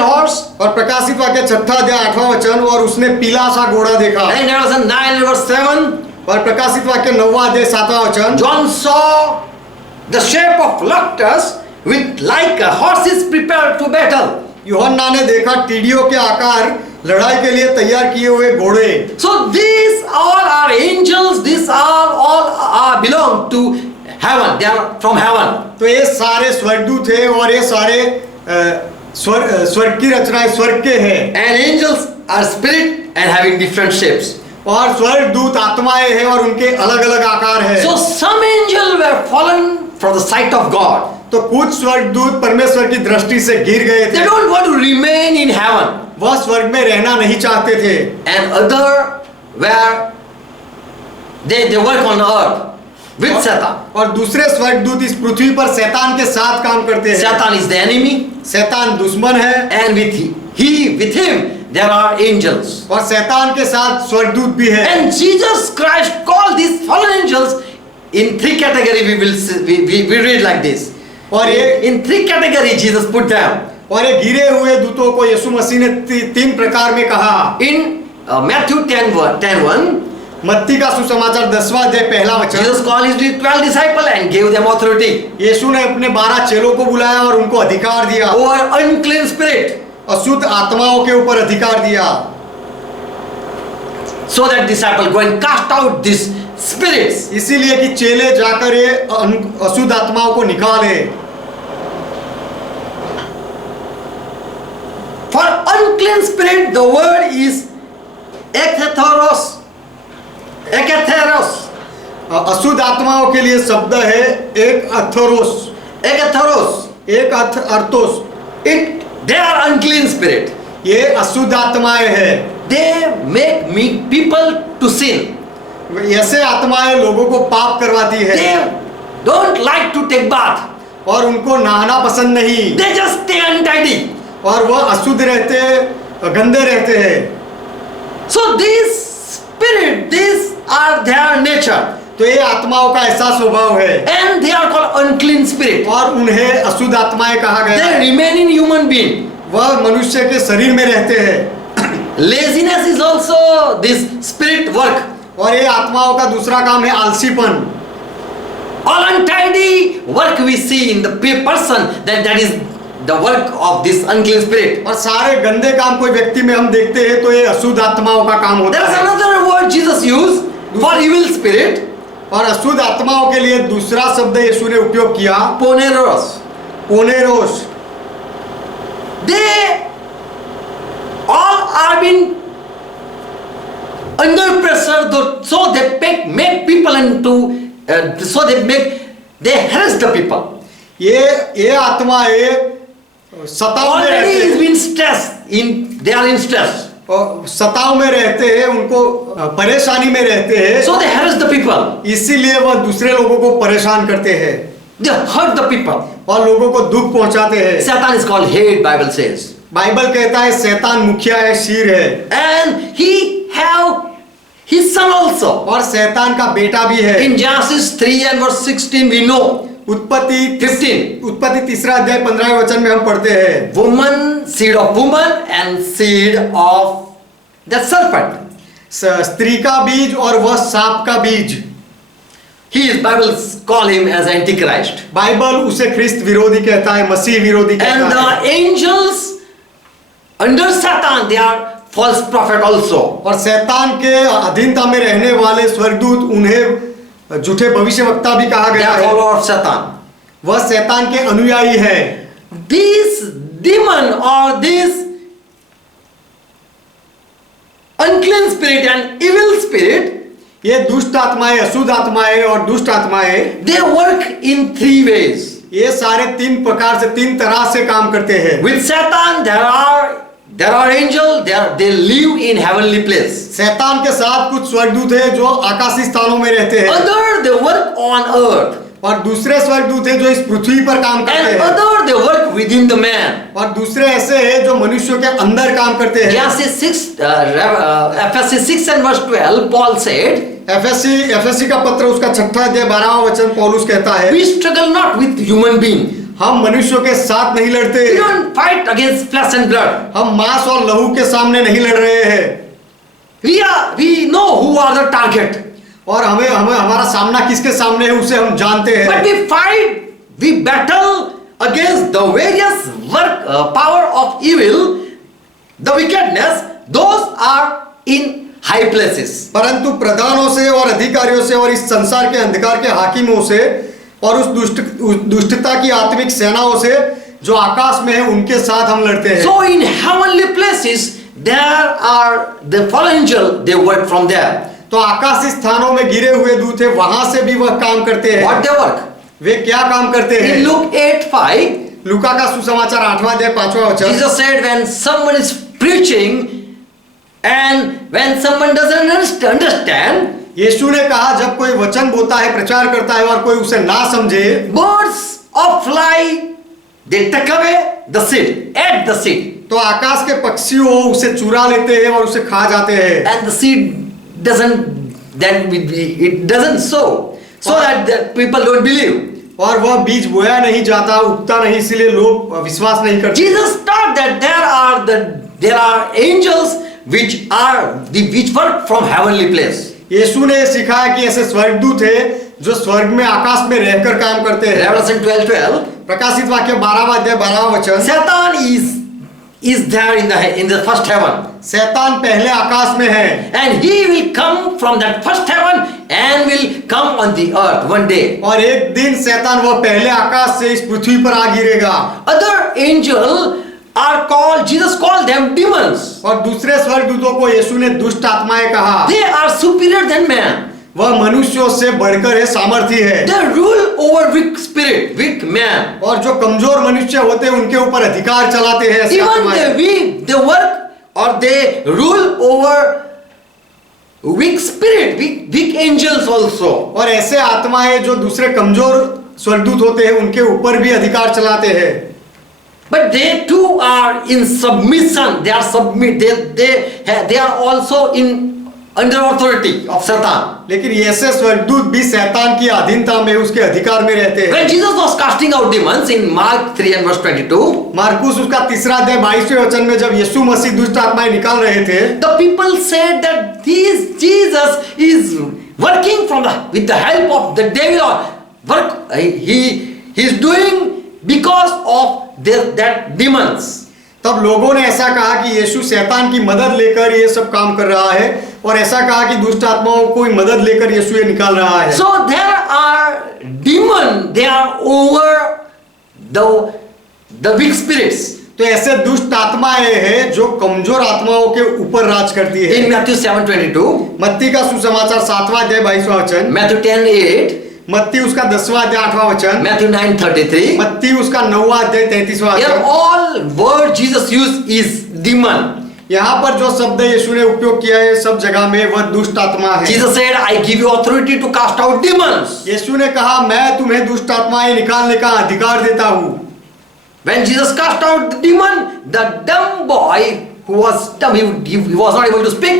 horse. और प्रकाशित वाक्य 6 अध्याय 8वां वचन, और उसने पीला सा घोड़ा देखा। And Revelation 9 and verse 7 और प्रकाशित वाक्य 9वां अध्याय 7वां वचन, John saw the shape of locusts with like a horses prepared to battle. यूहन्ना ने देखा टीडियों के आकार लड़ाई के लिए तैयार किए हुए घोड़े। So these all are angels. These all belong to heaven. They are from heaven. तो ये सारे स्वर्गदूत हैं और ये सारे स्वर्ग की रचनाएं स्वर्ग के हैं। And angels are spirit and having different shapes. और स्वर्गदूत आत्माएं हैं और उनके अलग अलग आकार हैं। So some angels were fallen from the sight of God. तो कुछ स्वर्गदूत परमेश्वर की दृष्टि से गिर गए They थे, don't want to remain in heaven. वह स्वर्ग में रहना नहीं चाहते थे। And other were they work on earth with Satan. और दूसरे स्वर्गदूत इस पृथ्वी पर शैतान के साथ काम करते हैं। Satan is the enemy, शैतान दुश्मन है and with him there are angels. और शैतान के साथ स्वर्गदूत भी है। And Jesus Christ called these fallen angels in three categories. We read like this. और ये In three categories Jesus put them. और ये गिरे हुए दूतों को यीशु मसीह ने तीन प्रकार में कहा। In Matthew 10:1, मत्ती का सुसमाचार 10वां अध्याय 1 वचन, Jesus called his 12 disciples and gave them authority यीशु ने अपने 12 चेलों को बुलाया और उनको अधिकार दिया, over unclean spirit, अशुद्ध आत्माओं के ऊपर अधिकार दिया, so that disciples go and cast out these spirits. इसीलिए कि चेले जाकर ये अशुद्ध आत्माओं को निकाले। For unclean spirit, the word is ektheros. Ektheros. अशुद्ध आत्माओं के लिए शब्द है एक अर्थोस, Ektheros. एक अर्थोस। They are unclean spirit. ये अशुद्ध आत्माएं हैं। They make people to sin. ऐसे आत्माएं लोगों को पाप करवाती है They don't like to take bath. और उनको नहाना पसंद नहीं, They just stay untidy. और वह अशुद्ध रहते, गंदे रहते हैं। So these spirit, these are their nature, तो ये आत्माओं का ऐसा स्वभाव है and they are called unclean spirit. और उन्हें अशुद्ध आत्माएं कहा गया They है। remain in human being. वह मनुष्य के शरीर में रहते हैं। Laziness is also this spirit work. और ये आत्माओं का दूसरा काम है आलसीपन। All untidy work we see in the person, that is the work of this unclean spirit. और सारे गंदे काम कोई व्यक्ति में हम देखते हैं तो ये अशुद्ध आत्माओं का काम होता There is है। another word Jesus used for evil spirit, और अशुद्ध आत्माओं के लिए दूसरा शब्द यीशु ने उपयोग किया, poneros. पोनेरोस। They all are been under pressure, so they make people into, so they harass the people. ये आत्माएं सताव में Already रहते is हैं, been stressed, they are in stress. और सताव में रहते हैं, उनको परेशानी में रहते हैं, So they harass the people. इसीलिए वह दूसरे लोगों को परेशान करते हैं They hurt the people. और लोगों को दुख पहुंचाते हैं। Satan is called head, Bible says. Bible कहता है शैतान मुखिया है, शीर है, And he have his son also. और शैतान का बेटा भी है। In Genesis 3 and verse 16 we know. उत्पत्ति 15. उत्पत्ति 3 अध्याय 15 वचन में हम पढ़ते हैं, Woman, seed of woman and seed of the serpent. स्त्री का बीज और वह सांप का बीज। Bible call him as Antichrist. Bible उसे ख्रिस्त विरोधी कहता है, मसीह विरोधी And कहता है। the angels under Satan, they are false prophet also. और शैतान के अधीनता में रहने वाले स्वर्गदूत, उन्हें झूठे भविष्यवक्ता भी कहा They गया are है। follower of Satan. वह शैतान के अनुयायी है। These demon or this unclean spirit and evil spirit, ये दुष्ट आत्माएं, अशुद्ध आत्माएं और दुष्ट आत्माएं, they work in three ways. ये सारे तीन प्रकार से, तीन तरह से काम करते हैं। With Satan, there are angels. They live in heavenly place. शैतान के साथ कुछ स्वर्गदूत हैं जो आकाशीय स्थानों में रहते हैं, Other they work on earth, और दूसरे स्वर्गदूत हैं जो इस पृथ्वी पर काम करते and हैं, other they work within the man. और दूसरे ऐसे हैं जो मनुष्यों के अंदर काम करते हैं। Ephesians 6 and verse 12, Paul said, FSc का पत्र उसका 6वां अध्याय 12वां वचन पौलुस कहता है, we struggle not with human being. हम मनुष्यों के साथ नहीं लड़ते, We don't fight against flesh and blood. हम मांस और लहू के सामने नहीं लड़ रहे हैं, We know who are the target. और हमें हमारा सामना किसके सामने है उसे हम जानते But हैं। we battle against the various power of evil, the wickedness, those are in high places. परंतु प्रधानों से और अधिकारियों से और इस संसार के अंधकार के हाकिमों से और उस दुष्टता की आत्मिक सेनाओं से जो आकाश में है, उनके साथ हम लड़ते हैं। So in heavenly places, there are the fallen angel, they work from there. तो आकाशीय स्थानों में गिरे हुए दूत हैं, वहां से भी वह काम करते हैं। What they work? वे क्या काम करते हैं? In Luke 8:5, लूका का सुसमाचार 8वां अध्याय 5वां वचन, Jesus said, when someone is preaching and when someone doesn't understand, यीशु ने कहा जब कोई वचन बोलता है, प्रचार करता है और कोई उसे ना समझे, birds of fly, they take away the seed, eat the seed, तो आकाश के पक्षियों उसे चुरा लेते हैं और उसे खा जाते हैं, and the seed it doesn't sow, so that the people don't believe. और वह बीज बोया नहीं जाता, उगता नहीं, इसलिए लोग विश्वास नहीं करते। Jesus taught that there are angels which work from heavenly place. यीशु ने सिखाया कि ऐसे स्वर्गदूत हैं जो स्वर्ग में आकाश में रहकर काम करते हैं। Revelation 12:12. प्रकाशित वाक्य 12वां अध्याय 12वां वचन, Satan is there in the first heaven, शैतान पहले आकाश में है and he will come from that first heaven and will come on the earth one day. और एक दिन शैतान वह पहले आकाश से इस पृथ्वी पर आ गिरेगा। Other angel are called, Jesus called them demons. और दूसरे स्वर्गदूतों को यीशु ने दुष्ट आत्माएं कहा। They are superior than man. वह मनुष्यों से बढ़कर है, सामर्थी है, They rule over weak spirit, weak man. और जो कमजोर मनुष्य होते हैं उनके ऊपर अधिकार चलाते हैं ऐसी Even आत्माएं। they work or they rule over weak spirit, weak angels also. और ऐसे आत्माएं जो दूसरे कमजोर स्वर्गदूत होते हैं उनके ऊपर भी अधिकार चलाते हैं। But they too are in submission. They are also under authority of Satan. लेकिन ऐसे स्वर्गदूत भी शैतान की अधीनता में, उसके अधिकार में रहते हैं। When Jesus was casting out demons in Mark 3 and verse 22, Marcus उसका 3रा अध्याय 22वें वचन में जब यीशु मसीह दुष्ट आत्माएं निकाल रहे थे, the people said that Jesus is working with the help of the devil, or he is doing because of that demons. तब लोगों ने ऐसा कहा कि यीशु शैतान की मदद लेकर ये सब काम कर रहा है, और ऐसा कहा कि दुष्ट आत्माओं को मदद लेकर यीशु ये निकाल रहा है। So there are demons, they are over the weak spirits. तो ऐसे दुष्ट आत्माएं हैं जो कमजोर आत्माओं के ऊपर राज करती है। In Matthew 7:22, मत्ती का सुसमाचार 7वां अध्याय 22वां वचन, Matthew 10:8, मत्ती उसका 10वां अध्याय 8वां वचन, Matthew 9:33. मत्ती उसका 9वां अध्याय 33वां Here वचन। all word Jesus used is demon. यहाँ पर जो शब्द यीशु ने उपयोग किया है सब जगह में वह दुष्ट आत्मा है। Jesus said, I give you authority to cast out demons. यीशु ने कहा मैं तुम्हें दुष्ट आत्माएं निकालने का अधिकार देता हूँ। When Jesus cast out the demon, the dumb boy who was dumb, he was not able to speak,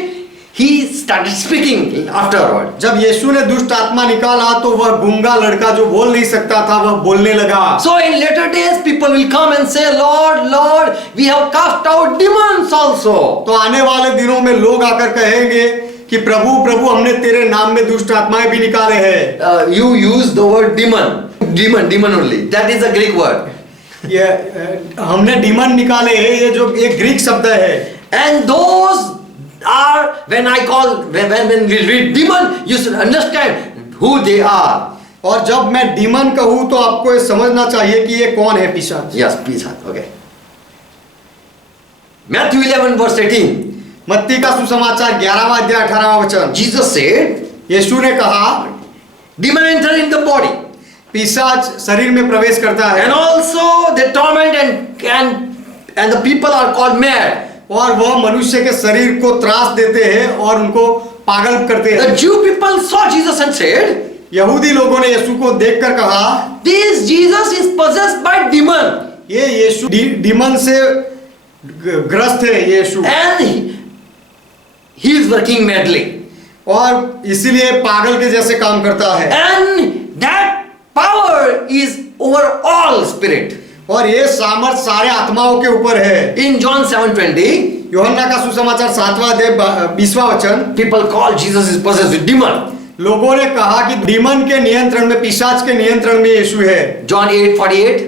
he started speaking afterward. जब यीशु ने दुष्ट आत्मा निकाला तो वह गूंगा लड़का जो बोल नहीं सकता था वह बोलने लगा। So in later days people will come and say, Lord, Lord, we have cast out demons also. तो आने वाले दिनों में लोग आकर कहेंगे कि प्रभु प्रभु हमने तेरे नाम में दुष्ट आत्माएं भी निकाले हैं। You use the word demon only. That is a Greek word. ये हमने डीमन निकाले हैं, ये जो एक ग्रीक शब्द है। And those are, when we read demon, you should understand who they are. और जब मैं डीमन कहूँ तो आपको ये समझना चाहिए कि ये कौन है पिशाच। Yes, please. Okay. Matthew 11 verse 18. मत्ती का सुसमाचार 11वां अध्याय 18वां वचन। Jesus said, यीशु ने कहा, demon enter in the body. पिशाच शरीर में प्रवेश करता है And also they torment and the people are called mad. और वह मनुष्य के शरीर को त्रास देते हैं और उनको पागल करते हैं। The Jew people saw Jesus and said, यहूदी लोगों ने यीशु को देखकर कहा, this Jesus is possessed by demon. ये यीशु डीमन से ग्रस्त है यीशु, And he is working madly. और इसीलिए पागल के जैसे काम करता है। And that power is over all spirit. और ये सामर्थ सारे आत्माओं के ऊपर है। In John 7:20, यूहन्ना का सुसमाचार 7वां अध्याय 20वां वचन, people call Jesus is possessed with demon. लोगों ने कहा कि डीमन के नियंत्रण में, पिशाच के नियंत्रण में यीशु है। John 8:48,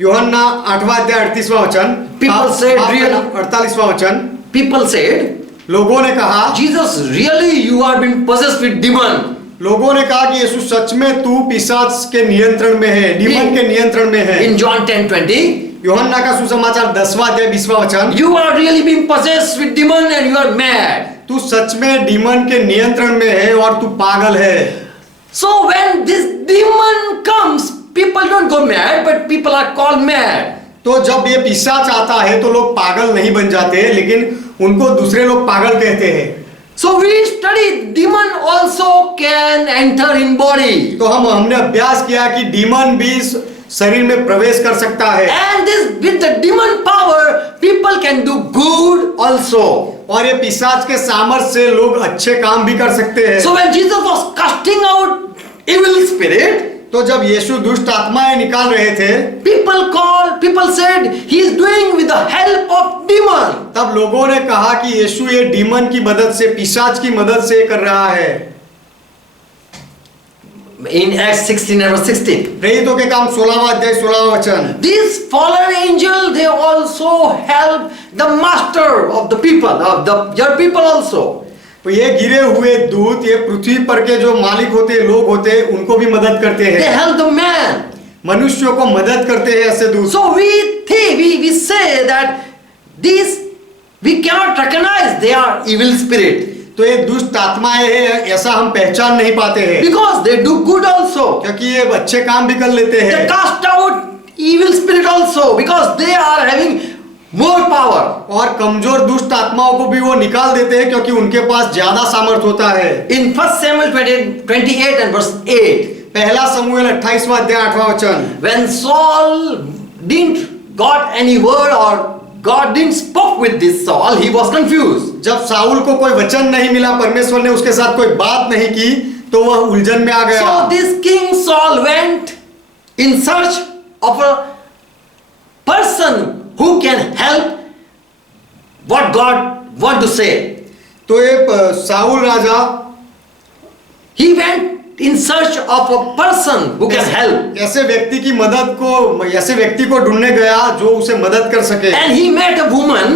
यूहन्ना 8वां अध्याय 38वां वचन, People said real- 48वां वचन, people said, लोगों ने कहा, Jesus, really you are being possessed with demon. लोगों ने कहा कि यीशु सच में तू पिशाच के नियंत्रण में है, डीमन के नियंत्रण में है। In John 10:20, यूहन्ना का सुसमाचार 10वां अध्याय 20वां वचन, you are really being possessed with demon and you are mad. तू सच में डीमन के नियंत्रण में है और तू पागल है। So when this demon comes, people don't go mad, but people are called mad. तो जब ये पिशाच आता है तो लोग पागल नहीं बन जाते, लेकिन उनको दूसरे लोग पागल कहते हैं। So we study demon also can enter in body. तो हमने अभ्यास किया कि डीमन भी शरीर में प्रवेश कर सकता है, And this with the demon power, people can do good also. और ये पिशाच के सामर्थ्य से लोग अच्छे काम भी कर सकते हैं। So when Jesus was casting out evil spirit, तो जब यीशु दुष्ट आत्माएं निकाल रहे थे, people said he is doing with the help of demon. तब लोगों ने कहा कि यीशु ये डीमन की मदद से, पिशाच की मदद से कर रहा है। In Acts 16 and verse 16. प्रेरितों के काम 16वां अध्याय 16वां वचन, These fallen angels, they also help the master of the people, your people also. तो ये गिरे हुए दूत, ये पृथ्वी पर के जो मालिक होते हैं, लोग होते हैं, उनको भी मदद करते They हैं। help the man. मनुष्यों को मदद करते हैं ऐसे दूत। So we say that these we cannot recognize they are evil spirit तो ये दुष्ट आत्माएं हैं, ऐसा हम पहचान नहीं पाते हैं, because they do good also. क्योंकि ये अच्छे काम भी कर लेते They हैं। cast out evil spirit also because they are having more power. और कमजोर दुष्ट आत्माओं को भी वो निकाल देते हैं, क्योंकि उनके पास ज्यादा सामर्थ होता है। In 1 Samuel 28 and verse 8, पहला समूएल 28वां अध्याय 8वां वचन, when Saul didn't got any word or God didn't spoke with this Saul, he was confused. जब साउल को कोई वचन नहीं मिला, परमेश्वर ने उसके साथ कोई बात नहीं की, तो वह उलझन में आ गया। So this king Saul went in search of a person who can help what God want to say. तो ये Saul Raja He went in search of a person who can help. ऐसे व्यक्ति की मदद को, ऐसे व्यक्ति को ढूंढने गया जो उसे मदद कर सके। And he met a woman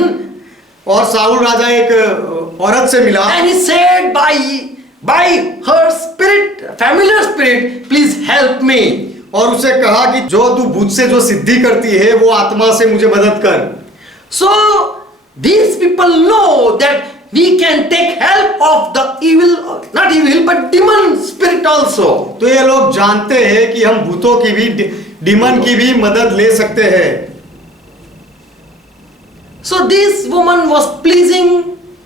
और साउल राजा एक औरत से मिला, and he said by her spirit, familiar spirit, please help me. और उसे कहा कि जो तू भूत से जो सिद्धि करती है, वो आत्मा से मुझे मदद कर। So these people know that we can take help of the evil, not evil, but demon spirit also. तो ये लोग जानते हैं कि हम भूतों की भी, डीमन की भी मदद ले सकते हैं। So this woman was pleasing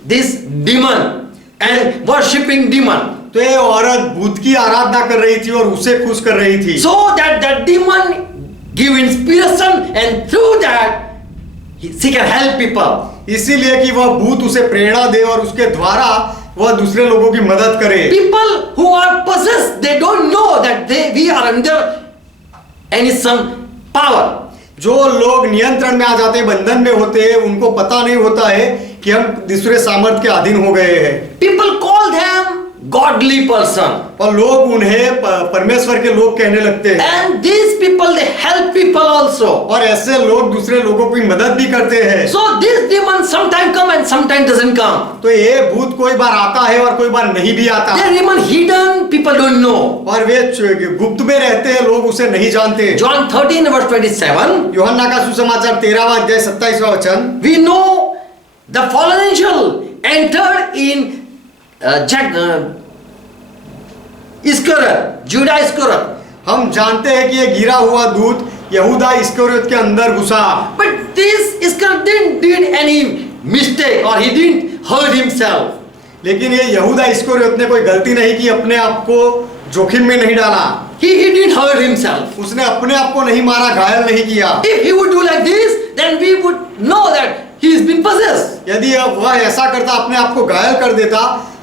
this demon and worshipping demon. तो ये औरत भूत की आराधना कर रही थी और उसे खुश कर रही थी। So that the demon give inspiration and through that she can help people. इसीलिए कि वह भूत उसे प्रेरणा दे और उसके द्वारा वह दूसरे लोगों की मदद करे। People who are possessed, they don't know that we are under any some power. जो लोग नियंत्रण में आ जाते हैं, बंधन में होते हैं, उनको पता नहीं होता है कि हम दूसरे सामर्थ के अधीन हो गए हैं। People call them godly person. और लोग उन्हें परमेश्वर के लोग कहने लगते हैं। And these people, they help people also. और ऐसे लोग दूसरे लोगों की मदद भी करते हैं। So this demon sometime come and sometime doesn't come. तो ये भूत कोई बार आता है और कोई बार नहीं भी आता। They remain hidden, people don't know. और वे गुप्त में रहते हैं, लोग उसे नहीं जानते। John 13 verse 27. यूहन्ना का सुसमाचार 13वां अध्याय 27वां वचन। We know the fallen angel entered in Iscariot, Judah Iscariot. हम जानते हैं कि ये गिरा हुआ दूत यहूदा इस्करियोत के अंदर घुसा। But this Iscariot didn't did any mistake or he didn't hurt himself. लेकिन ये यहूदा इस्करियोत ने कोई गलती नहीं की, अपने आप को जोखिम में नहीं डाला। He didn't hurt himself. उसने अपने आप को नहीं मारा, घायल नहीं किया। If he would do like this, then we would know that he has been possessed. यदि वह ऐसा करता, अपने आप को घायल कर देता,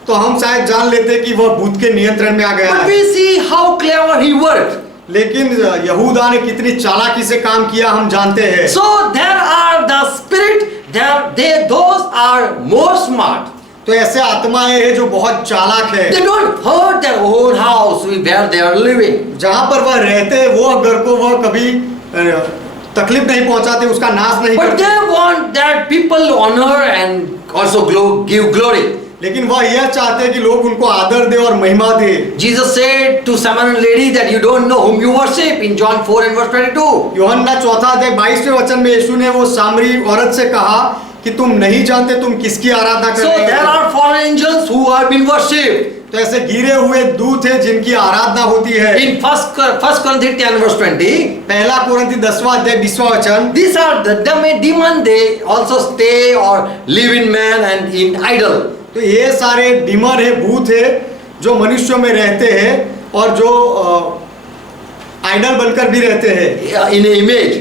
तो हम शायद जान लेते कि वह भूत के नियंत्रण में आ गया But है। we see how clever he worked. लेकिन यहूदा ने कितनी चालाकी से काम किया हम जानते हैं। So there are the spirit, those are more smart. तो ऐसे आत्माएं हैं जो बहुत चालाक है। They don't hurt their own house where they are living. जहां पर वह रहते हैं वो घर को वह कभी तकलीफ नहीं पहुंचाते, उसका नाश नहीं But करते। they want that people honor and also give glory. लेकिन वह यह चाहते हैं कि लोग उनको आदर दे और महिमा दे। Jesus said to Samaritan lady that you don't know whom you worship in John 4 and verse 22. यूहन्ना 4 अध्याय 22वें वचन में यीशु ने वो सामरी औरत से कहा कि तुम नहीं जानते तुम किसकी आराधना कर So रहे there हो। are fallen angels who have been worshipped. तो ऐसे गिरे हुए दूत हैं जिनकी आराधना होती है। In First Corinthians 10 verse 20. पहला कोरिन्थी 10वां अध्याय 20वां वचन। These are the demon, they also stay or live in man and in idol. तो ये सारे डीमन है, भूत है जो मनुष्यों में रहते हैं और जो आइडल बनकर भी रहते हैं, In an image.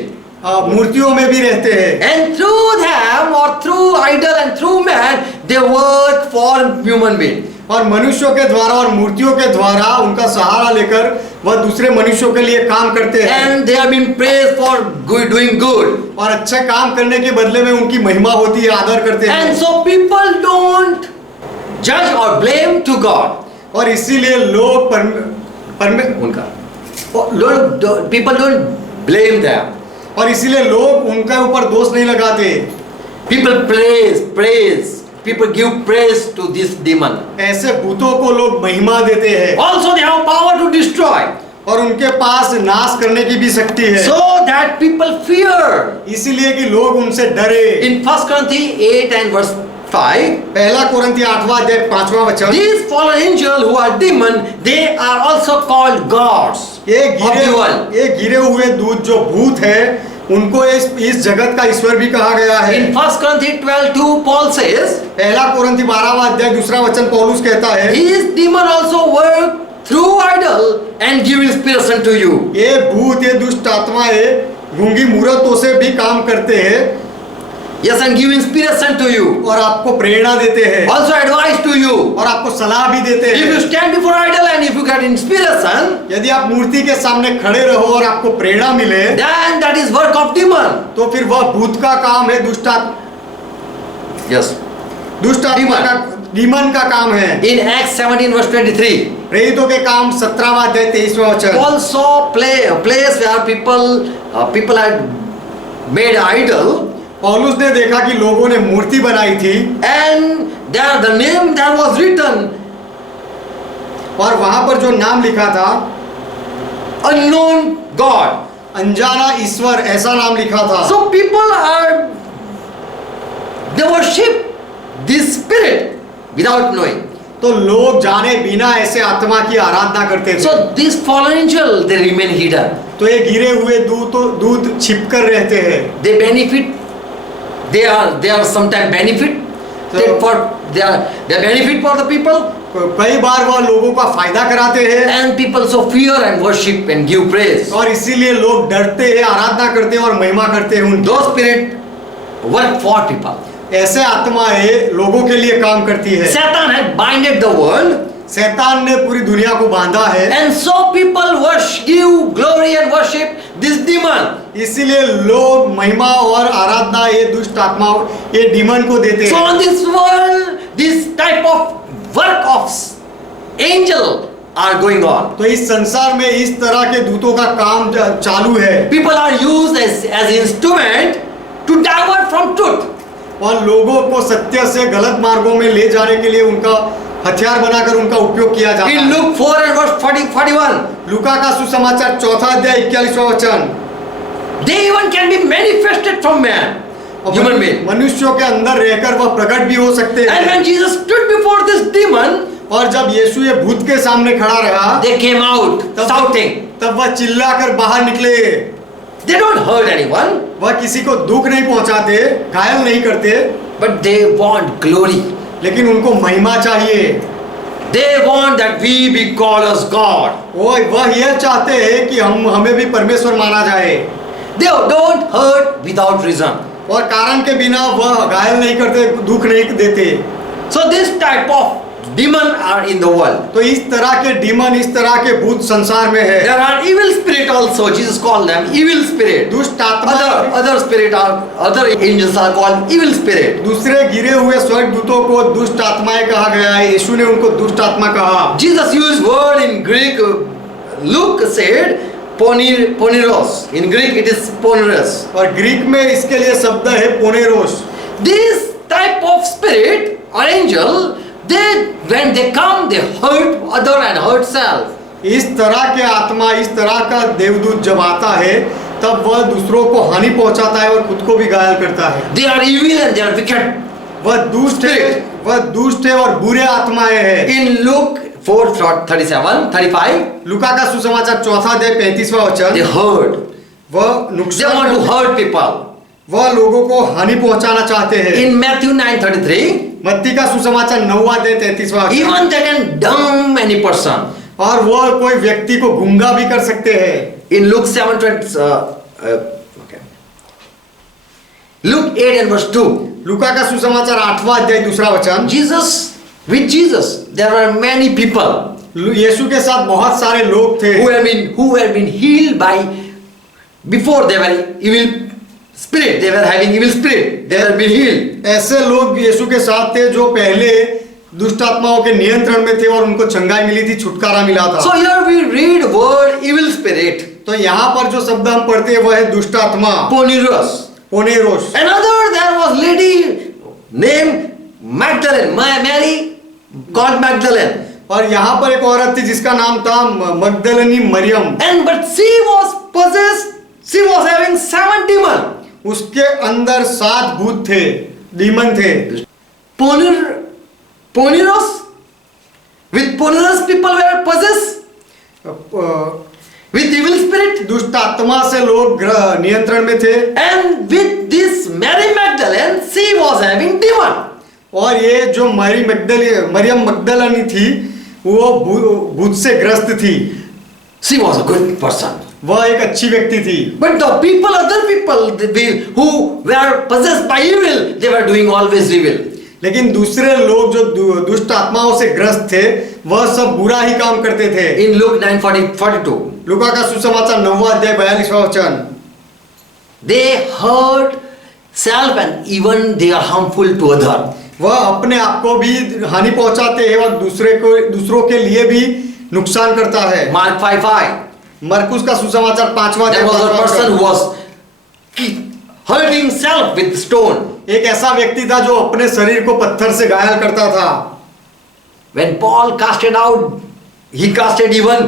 मूर्तियों में भी रहते हैं। And through them or through idol and through man, they work for human being. और मनुष्यों के द्वारा और मूर्तियों के द्वारा उनका सहारा लेकर वह दूसरे मनुष्यों के लिए काम करते हैं। And they have been praised for doing good. और अच्छे काम करने के बदले में उनकी महिमा होती है, आदर करते हैं। And so people don't judge or blame to God. और इसीलिए लोग उनका people don't blame them. और इसीलिए लोग उनके ऊपर दोष नहीं लगाते। People praise. People give praise to this demon. ऐसे भूतों को लोग महिमा देते हैं। Also they have power to destroy. और उनके पास नाश करने की भी शक्ति है। So that people fear. इसीलिए कि लोग उनसे डरे। In 1 Corinthians 8 and verse 5. पहला कोरिन्थी 8वां अध्याय 5वां वचन। These fallen angels who are demon, they are also called gods. ये गिरे हुए दूत जो भूत है उनको इस जगत का ईश्वर भी कहा गया है। In 1 Corinthians 12:2 Paul says, पहला कोरिन्थी 12वां अध्याय 2रा वचन पौलुस कहता है, these demon also work through idol and give inspiration to you. ये भूत, ये दुष्ट आत्माएं गूंगी मूर्तों से भी काम करते हैं। Yes, and give inspiration to you. और आपको प्रेरणा देते हैं। Also advice to you. और आपको सलाह भी देते If हैं। you stand before idol and if you get inspiration, यदि आप मूर्ति के सामने खड़े रहो और आपको प्रेरणा मिले, then that is work of demon. तो फिर वह भूत का काम है, दुष्ट आत्मा का, डीमन का काम है। In Acts 17 verse 23. प्रेरितों के काम 17वां अध्याय 23वां वचन। Paul saw a place where people had made idol. पौलुस ने देखा कि लोगों ने मूर्ति बनाई थी And there the name that was written, और वहां पर जो नाम लिखा था unknown God. अनजाना ईश्वर, ऐसा नाम लिखा था। So people they worship this spirit without knowing. तो लोग जाने बिना ऐसे आत्मा की आराधना करते थे। So these fallen angels, they remain hidden. तो ये गिरे हुए दूत छिपकर रहते हैं। They benefit. They are sometimes benefit. They are benefit for the people. कई बार वह लोगों का फायदा कराते हैं And people so fear and worship and give praise. और इसीलिए लोग डरते हैं, आराधना करते हैं और महिमा करते हैं उनकी। Those spirit work for people. ऐसे आत्माएं लोगों के लिए काम करती है। Satan had binded the world. शैतान ने पूरी दुनिया को बांधा है। And so people give glory and worship this demon. इसीलिए लोग महिमा और आराधना ये दुष्ट आत्माओं ये डीमन को देते So हैं। on this world, this type of work of angel are going on. तो इस संसार में इस तरह के दूतों का काम चालू है People are used as instrument to divert from truth. और लोगों को सत्य से गलत मार्गों में ले जाने के लिए उनका हथियार बनाकर उनका उपयोग किया जाता In है। Luke 4 and verse 41, लूका का सुसमाचार 4 अध्याय 41वां वचन, they even can be manifested from man, human being. मनुष्यों के अंदर रहकर वह प्रकट भी हो सकते And हैं। when Jesus stood before this demon, और जब यीशु ये भूत के सामने खड़ा रहा they came out shouting. तब वह चिल्लाकर बाहर निकले। They don't hurt anyone, वह किसी को दुख नहीं पहुंचाते, घायल नहीं करते, but they want glory. लेकिन उनको महिमा चाहिए। They want that we be called as God. वह यह चाहते हैं कि हमें भी परमेश्वर माना जाए। They don't hurt without reason. और कारण के बिना वह घायल नहीं करते, दुख नहीं देते। So this type of demon are in the world. तो इस तरह के डीमन, इस तरह के भूत संसार में है। There are evil spirit also. Jesus called them evil spirit. दुष्ट आत्मा, Other spirit are other angels are called evil spirit. दूसरे गिरे हुए स्वर्गदूतों को दुष्ट आत्माएं कहा गया है। यीशु ने उनको दुष्ट आत्मा कहा। Jesus used word in Greek. Luke said poniros. In Greek it is poneros. और ग्रीक में इसके लिए शब्द है पोनेरोस। This type of spirit or angel, they when they come they hurt other and hurt self. इस तरह के आत्मा, इस तरह का देवदूत जब आता है तब वह दूसरों को हानि पहुंचाता है और खुद को भी घायल करता है। They are evil and they are wicked. वह दुष्ट है और बुरे आत्माएं हैं। In Luke 4:37, 35, लूका का सुसमाचार 4 अध्याय 35वां वचन, they hurt. वह They नुकसान want to hurt people. वह लोगों को हानि पहुंचाना चाहते हैं। In Matthew 9:33, मत्ती का सुसमाचार 9 अध्याय 33वां वचन, even they can dumb any person. और वह कोई व्यक्ति को गूंगा भी कर सकते हैं। In Luke 7:20, okay. Luke 8 and verse 2. लूका का सुसमाचार 8वां अध्याय 2 वचन, With Jesus, there were many people यीशु के साथ बहुत सारे लोग थे who had been healed by before they were evil spirit. They were having evil spirit. They were being healed. ऐसे लोग यीशु के साथ थे जो पहले दुष्ट आत्माओं के नियंत्रण में थे और उनको चंगाई मिली थी, छुटकारा मिला था। So here we read word evil spirit. तो यहाँ पर जो शब्द हम पढ़ते हैं वह है दुष्ट आत्मा, Poneros. पोनेरोस। Another there was lady named Magdalene, Mary called Magdalene. और यहाँ पर एक औरत थी जिसका नाम था मगदलनी Maryam. And but she was possessed. She was having 7 demons. उसके अंदर 7 भूत थे, डीमन थे। Poneros. With ponerous people were possessed with evil spirit. दुष्ट आत्मा से लोग नियंत्रण में थे। And with this Mary Magdalene, she was having demon. और ये जो मरियम मगदलनी थी वो भूत से ग्रस्त थी। She was a good person. वह एक अच्छी व्यक्ति थी। But the people, other people who were possessed by evil, they were doing always evil. लेकिन दूसरे लोग जो दुष्ट आत्माओं से ग्रस्त थे वह सब बुरा ही काम करते थे। In Luke 9:42, लूका का सुसमाचार 9 अध्याय 42वां वचन, they hurt self and even they are harmful to other. वह अपने आप को भी हानि पहुंचाते हैं और दूसरों के लिए भी नुकसान करता है। Mark 5:5. मरकुस का सुसमाचार 5वां There was a person who was hurting self with stone. एक ऐसा व्यक्ति था जो अपने शरीर को पत्थर से घायल करता था। When Paul casted out, he casted even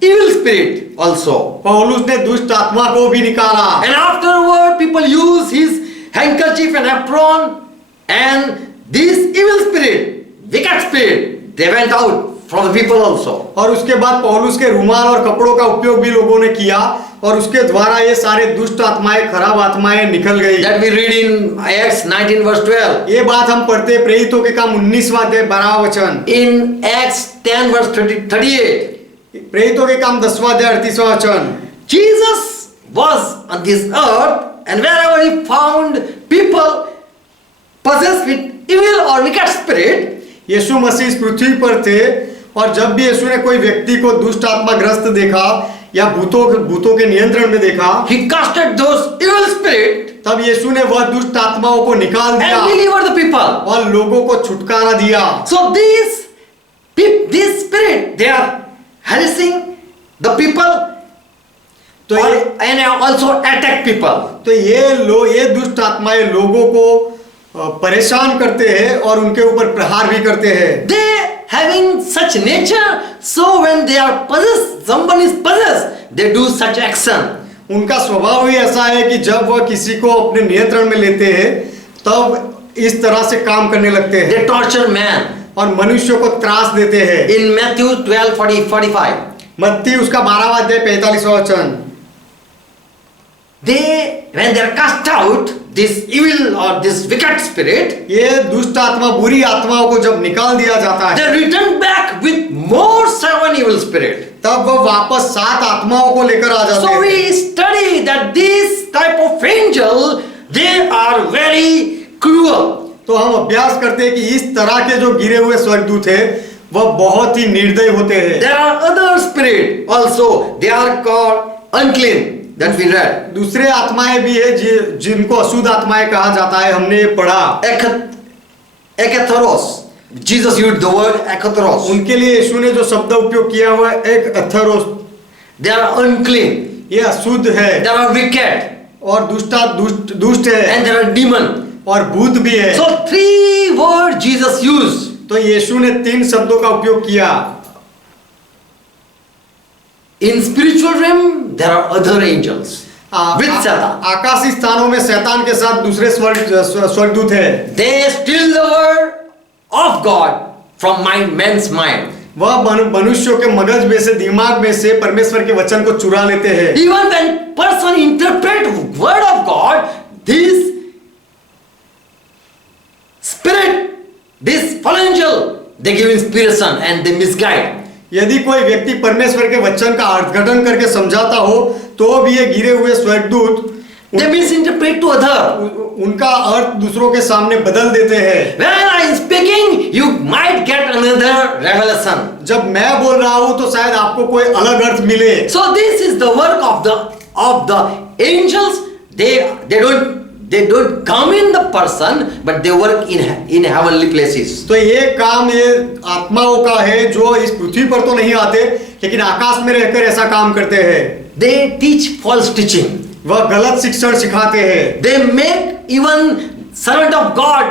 evil spirit also. पौलुस ने दुष्ट आत्मा को भी निकाला। And afterward, people use his handkerchief and apron, and this evil spirit, wicked spirit, they went out from the people also. और उसके बाद पौलुस के रुमाल और कपड़ों का उपयोग भी लोगों ने किया और उसके द्वारा ये सारे दुष्ट आत्माएं, खराब आत्माएं निकल गई। That we read in Acts 19 verse 12. ये बात हम पढ़ते प्रेरितों के काम 19वां अध्याय 12वां वचन, In Acts 10 verse 38. प्रेरितों के काम 10वां अध्याय 38वां वचन, Jesus was on this earth, and wherever he found people possessed with evil or wicked spirit, यीशु मसीह इस पृथ्वी पर थे और जब भी यीशु ने कोई व्यक्ति को दुष्ट आत्मा ग्रस्त देखा या भूतों के नियंत्रण में देखा, he casted those evil spirits तब यीशु ने वह दुष्ट आत्माओं को निकाल दिया and delivered the people. और लोगों को छुटकारा दिया। So these spirits, they are harassing the people तो and also attack people. तो ये दुष्ट आत्माएं लोगों को परेशान करते हैं और उनके ऊपर प्रहार भी करते हैं। They having such nature, so when they are possessed, someone is possessed, they do such action. उनका स्वभाव ही ऐसा है कि जब वह किसी को अपने नियंत्रण में लेते हैं तब इस तरह से काम करने लगते हैं। They torture man. और मनुष्य को त्रास देते हैं। In Matthew 12:45. मत्ती उसका 12वां अध्याय 45वां वचन। When they are cast out, this evil or this wicked spirit, ये दुष्ट आत्मा, बुरी आत्माओं को जब निकाल दिया जाता है, they return back with more 7 evil spirit. तब वह वापस 7 आत्माओं को लेकर आ जाते So हैं। we study that this type of angel, they are very cruel. तो हम अभ्यास करते हैं कि इस तरह के जो गिरे हुए स्वर्गदूत हैं वह बहुत ही निर्दयी होते हैं। There are other spirit also. They are called unclean. That we read. दूसरे आत्माएं भी है जिनको अशुद्ध आत्माएं कहा जाता है, हमने पढ़ा। Ekatharos. Jesus used the word ekatharos. उनके लिए यीशु ने जो शब्द उपयोग किया हुआ है एक अथरोस, They are unclean. ये अशुद्ध है They are wicked. और दुष्ट है And there are demon. और भूत भी है। So 3 words Jesus used. तो यीशु ने 3 शब्दों का उपयोग किया। In spiritual realm, there are other angels with Satan. आकाशी स्थानों में शैतान के साथ दूसरे स्वर्गदूत है। They steal the word of God from man's mind. वह मनुष्यों के मगज में से, दिमाग में से परमेश्वर के वचन को चुरा लेते हैं। Even when person interpret word of God, this spirit, this fallen angel, they give inspiration and they misguide. यदि कोई व्यक्ति परमेश्वर के वचन का अर्थघटन करके समझाता हो तो भी ये गिरे हुए स्वर्गदूत They misinterpret to other. उनका अर्थ दूसरों के सामने बदल देते हैं। When I am speaking, you might get another revelation. जब मैं बोल रहा हूं तो शायद आपको कोई अलग अर्थ मिले। So this is the work of the angels. They don't come in the person, but they work in heavenly places. तो ये काम ये आत्माओं का है जो इस पृथ्वी पर तो नहीं आते लेकिन आकाश में रहकर ऐसा काम करते हैं। They teach false teaching. वह गलत शिक्षण सिखाते हैं। They make even servant of God.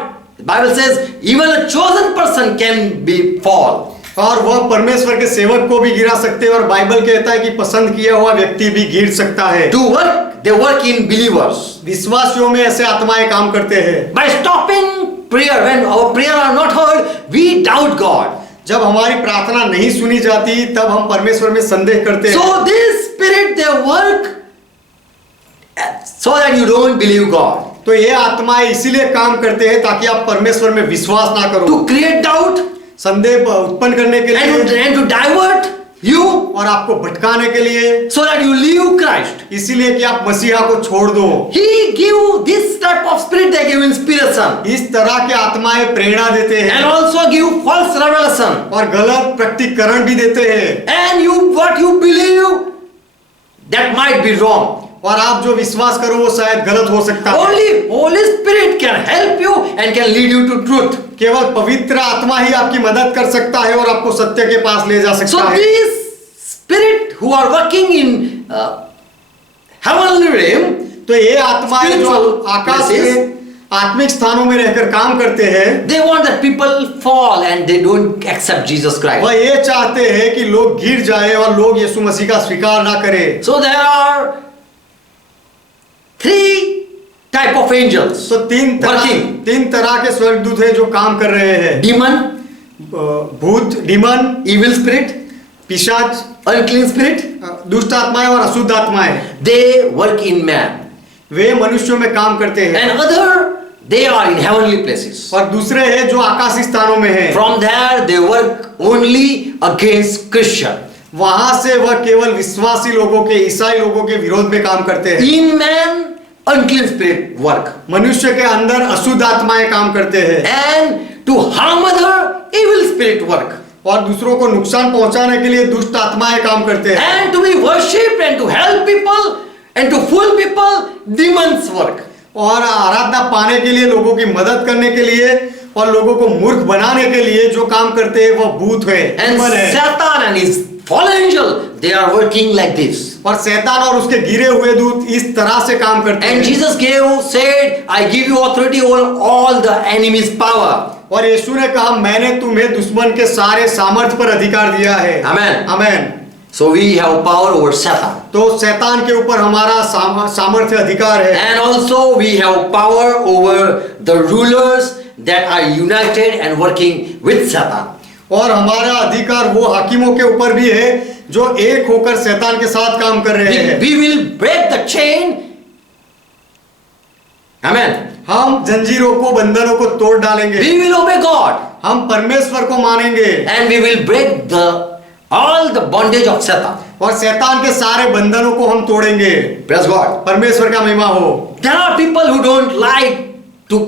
Bible says even a chosen person can be fall. और वह परमेश्वर के सेवक को भी गिरा सकते हैं और बाइबल कहता है कि पसंद किया हुआ व्यक्ति भी गिर सकता है। To work, they work in believers. विश्वासियों में ऐसे आत्माएं काम करते हैं। By stopping prayer, when our prayer are not heard, we doubt God. जब हमारी प्रार्थना नहीं सुनी जाती तब हम परमेश्वर में संदेह करते हैं। So this spirit they work so that you don't believe God. तो ये आत्माएं इसीलिए काम करते हैं ताकि आप परमेश्वर में विश्वास ना करो। To create doubt संदेह उत्पन्न करने के लिए and to divert you, और आपको भटकाने के लिए, so that you leave Christ. इसीलिए कि आप मसीहा को छोड़ दो। He give this type of spirit, they give inspiration इस तरह के आत्माएं प्रेरणा देते हैं and also give false revelation. और गलत प्रकटीकरण भी देते हैं। And what you believe, that might be wrong. और आप जो विश्वास करो वो शायद गलत हो सकता है। Only Holy Spirit can help you and can lead you to truth. केवल पवित्र आत्मा ही आपकी मदद कर सकता है और आपको सत्य के पास ले जा सकता So है। these spirit who are working in heavenly realm, तो ये आत्माएं जो spiritual आकाश places, में आत्मिक स्थानों में रहकर काम करते हैं, they want that people fall and they don't accept Jesus Christ. वह ये चाहते हैं कि लोग गिर जाए और लोग यीशु मसीह का स्वीकार ना करें। So there are 3 type of angels. तो तीन तरह के स्वर्गदूत हैं जो काम कर रहे हैं। Demon, भूत, डीमन, evil spirit, पिशाच, unclean spirit, दुष्ट आत्माएं और अशुद्ध आत्माएं, they work in man. वे मनुष्यों में काम करते हैं। And other, they are in heavenly places. और दूसरे हैं जो आकाशी स्थानों में हैं। From there, they work only against Christian. वहां से वह केवल विश्वासी लोगों के, ईसाई लोगों के विरोध में काम करते हैं। In man, unclean spirit work. मनुष्य के अंदर अशुद्ध आत्माएं काम करते हैं And to harm other, evil spirit work. और दूसरों को नुकसान पहुंचाने के लिए दुष्ट आत्माएं काम करते हैं। And to be worshipped and to help people and to fool people, demons work. और आराधना पाने के लिए, लोगों की मदद करने के लिए और लोगों को मूर्ख बनाने के लिए जो काम करते हैं वह भूत है, And दुश्मन है। Satan and his fallen angel, they are working like this. और शैतान और उसके गिरे हुए दूत इस तरह से काम करते And हैं। Jesus said, I give you authority over all the enemy's power. और यीशु ने कहा, मैंने तुम्हें दुश्मन के सारे सामर्थ्य पर अधिकार दिया है। Amen. Amen. So we have power over Satan. तो शैतान के ऊपर हमारा सामर्थ्य अधिकार है। And also we have power over the rulers that are united and working with Satan. और हमारा अधिकार वो हाकिमों के ऊपर भी है जो एक होकर शैतान के साथ काम कर रहे हैं। We will break the chain. Amen. हम जंजीरों को, बंधनों को तोड़ डालेंगे। We will obey God. हम परमेश्वर को मानेंगे And we will break all the bondage of Satan. और शैतान के सारे बंधनों को हम तोड़ेंगे। Praise God. परमेश्वर का महिमा हो। There are people who don't like to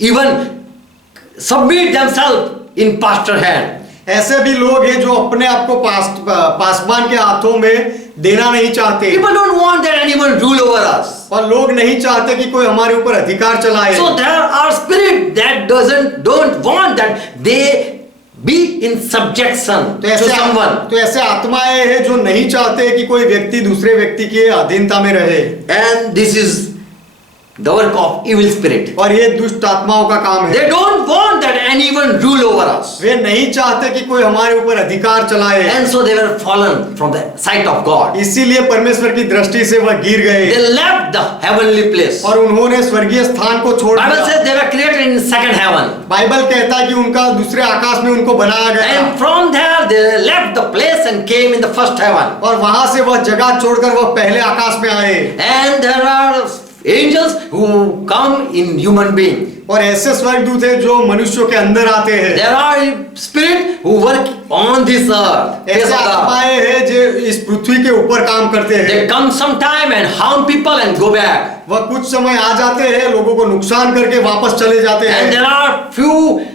even submit themselves in pastor hand. ऐसे भी लोग हैं जो अपने आप को पासवान के हाथों में देना नहीं चाहते। People don't want that anyone rule over us. और लोग नहीं चाहते कि कोई हमारे ऊपर अधिकार चलाए। So there are spirit that don't want that they be in subjection to someone. तो ऐसे आत्माएं हैं जो नहीं चाहते कि कोई व्यक्ति दूसरे व्यक्ति की अधीनता में रहे। And this is the work of evil spirit. और ये दुष्ट आत्माओं का काम है। They don't want that anyone rule over us. वे नहीं चाहते कि कोई हमारे ऊपर अधिकार चलाए। And so they were fallen from the sight of God. इसीलिए परमेश्वर की दृष्टि से वह गिर गए। They left the heavenly place. और उन्होंने स्वर्गीय स्थान को छोड़ Bible दिया। says they were created in second heaven. Bible कहता है कि उनका दूसरे आकाश में उनको बनाया गया। And from there they left the place and came in the first heaven. और वहां से वह जगह छोड़कर वह पहले आकाश में आए। And there are angels who come in human being. और ऐसे स्वर्गदूत हैं जो मनुष्यों के अंदर आते हैं। There are spirit who work on this earth. ऐसे आत्माएं हैं जो इस पृथ्वी के ऊपर काम करते हैं। They come sometime and harm people and go back. वह कुछ समय आ जाते हैं, लोगों को नुकसान करके वापस चले जाते And हैं। there are few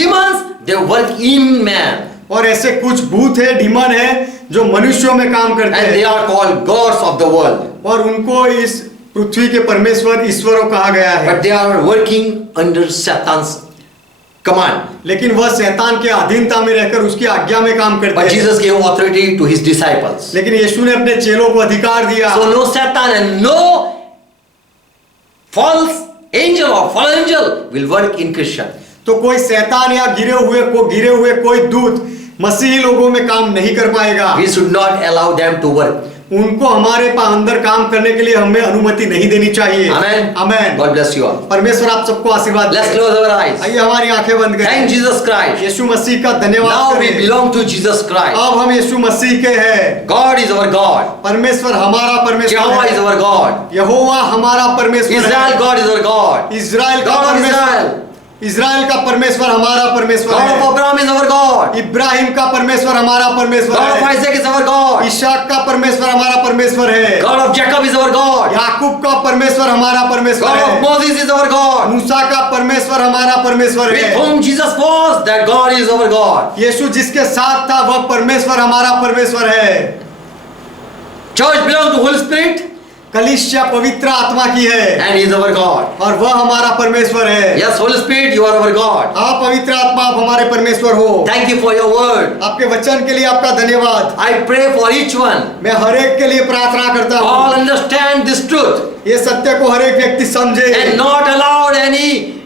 demons, they work in man. और ऐसे कुछ भूत है, डीमन है जो मनुष्यों में काम करते And हैं। they are called gods of the world. और उनको इस पृथ्वी के परमेश्वर, ईश्वरों कहा गया है। But they are working under Satan's command. लेकिन वह शैतान के अधीनता में रहकर उसकी आज्ञा में काम करते But हैं। Jesus gave authority to his disciples. लेकिन यीशु ने अपने चेलों को अधिकार दिया। So no Satan and no false angel or fallen angel will work in Christian. तो कोई शैतान या गिरे हुए कोई दूत मसीही लोगों में काम नहीं कर पाएगा। We should not allow them to work. उनको हमारे अंदर काम करने के लिए हमें अनुमति नहीं देनी चाहिए। Amen. Amen. God bless you all. परमेश्वर आप सबको आशीर्वाद दे। Let's close our eyes. आइए हमारी आंखें बंद करें। Thank Jesus Christ. यीशु मसीह का धन्यवाद Now we करें। belong to Jesus Christ. अब हम यीशु मसीह के हैं। God is our God. परमेश्वर हमारा परमेश्वर Jehovah is है। our God. यहोवा हमारा परमेश्वर Israel, है। God is our God. Israel का God of परमेश्वर, Israel. इज़राइल का परमेश्वर हमारा परमेश्वर God of है। Abraham is our God. Ibrahim का परमेश्वर हमारा परमेश्वर God of है। Isaac is our God. Ishaq का परमेश्वर हमारा परमेश्वर है। God of Jacob is our God. याकूब का परमेश्वर हमारा परमेश्वर God of है। Moses is our God. मूसा का परमेश्वर हमारा परमेश्वर With है। whom Jesus was, that God is our God. यीशु जिसके साथ था वह परमेश्वर हमारा परमेश्वर है। Church belongs to Holy Spirit कलीसिया पवित्र आत्मा की है and He is our God. और वह हमारा परमेश्वर है। Yes, Holy Spirit, you are our God. हाँ पवित्र आत्मा आप हमारे परमेश्वर हो। Thank you for your word. आपके वचन के लिए आपका धन्यवाद। I pray for each one. मैं हर एक के लिए प्रार्थना करता All हूँ understand this truth ये सत्य को हर एक व्यक्ति समझे and not allow any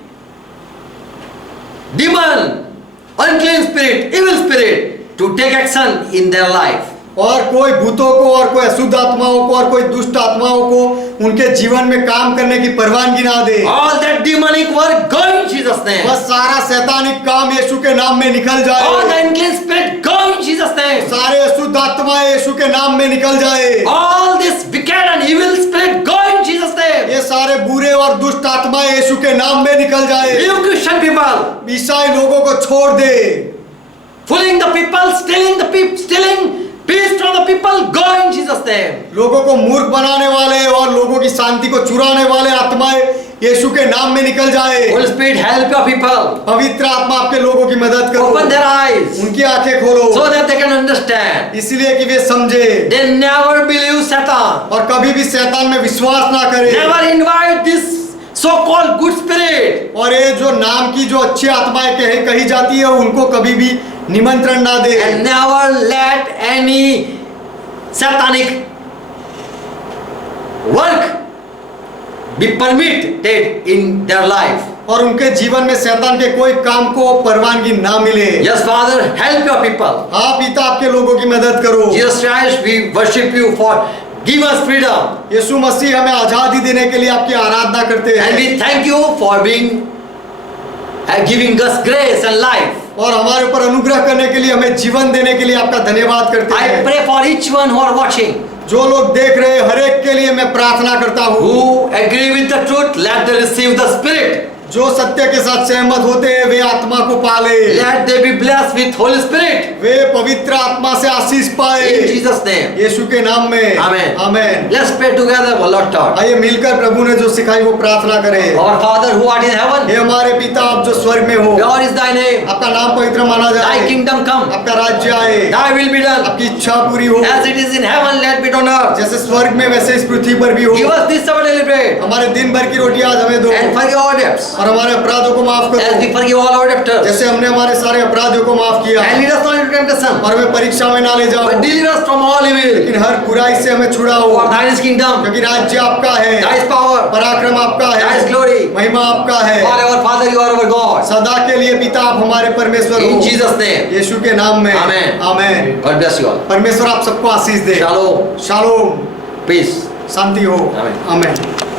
demon, unclean spirit, evil spirit to take action in their life. और कोई भूतों को और कोई अशुद्ध आत्माओं को और कोई दुष्ट आत्माओं को उनके जीवन में काम करने की परवानगी ना दे। All that demonic work go in Jesus' name. बस सारा शैतानिक काम यीशु के नाम में निकल जाए। All the unclean spirit go in Jesus' name. सारे अशुद्ध आत्माएं यीशु के नाम में निकल जाए। All this wicked and evil spirit go in Jesus' name. ये सारे बुरे और दुष्ट आत्माएं यीशु के नाम में निकल जाए। You Christian people, ईसाई लोगों को छोड़ दे। fooling the people, stealing peace from the people, go in Jesus' name. लोगों को मूर्ख बनाने वाले और लोगों की शांति को चुराने वाले आत्माएं यीशु के नाम में निकल जाए। Holy Spirit, help your people. पवित्र आत्मा आपके लोगों की मदद करो, Open their eyes उनकी आंखें खोलो, so that they can understand. इसलिए कि वे समझे They never believe Satan. और कभी भी शैतान में विश्वास ना करे। Never invite this so-called good spirit. और ये जो नाम की जो अच्छी आत्माएं कही जाती है उनको कभी भी निमंत्रण ना दे। And never let any satanic work be permitted in their life. और उनके जीवन में शैतान के कोई काम को परवानगी ना मिले। Yes, Father, help your people. हाँ पिता, आपके लोगों की मदद करो। Jesus Christ, we worship you for give us freedom. यीशु मसीह हमें आजादी देने के लिए आपकी आराधना करते And हैं we thank you for being giving us grace and life. और हमारे ऊपर अनुग्रह करने के लिए, हमें जीवन देने के लिए आपका धन्यवाद करते I हैं। pray for each one who are watching, जो लोग देख रहे हैं हर एक के लिए मैं प्रार्थना करता हूँ। who agree with the truth, let them receive the Spirit. जो सत्य के साथ सहमत होते हैं वे आत्मा को पाले, Let they be blessed with Holy Spirit. वे पवित्र आत्मा से आशीष पाए In Jesus' name. यीशु के नाम में। Amen. Amen. Let's pray together for Lord God. आइए मिलकर प्रभु ने जो सिखाई वो प्रार्थना करें। Our Father who art in heaven, हे हमारे पिता, आप जो स्वर्ग में हो, God is thy name. आपका नाम पवित्र माना Thy जाए, kingdom come. आपका राज्य आए, Thy will be done. आपकी इच्छा पूरी हो, As it is in heaven, let it be on earth. जैसे स्वर्ग में वैसे इस पृथ्वी पर भी हो। Give us this our daily bread. हमारे दिन भर की रोटी आज हमें दो And forgive our debts. और हमारे अपराधों को माफ As we करो forgive all our debtors. जैसे हमने हमारे सारे अपराधियों को माफ किया। And lead us not into temptation, और हमें परीक्षा में ना ले जाओ, but deliver us from all evil. लेकिन हर बुराई से हमें छुड़ाओ, For thine is kingdom, क्योंकि राज्य आपका है, thy is power, पराक्रम आपका thy is है, glory. महिमा आपका है। Forever, Father, you are our God. सदा के लिए पिता आप हमारे परमेश्वर In हो, Jesus' name. यीशु के नाम में। Amen. Amen. God bless you all. परमेश्वर आप सबको आशीष दे। Shalom. Shalom, Peace. शांति हो। Amen. आमेन।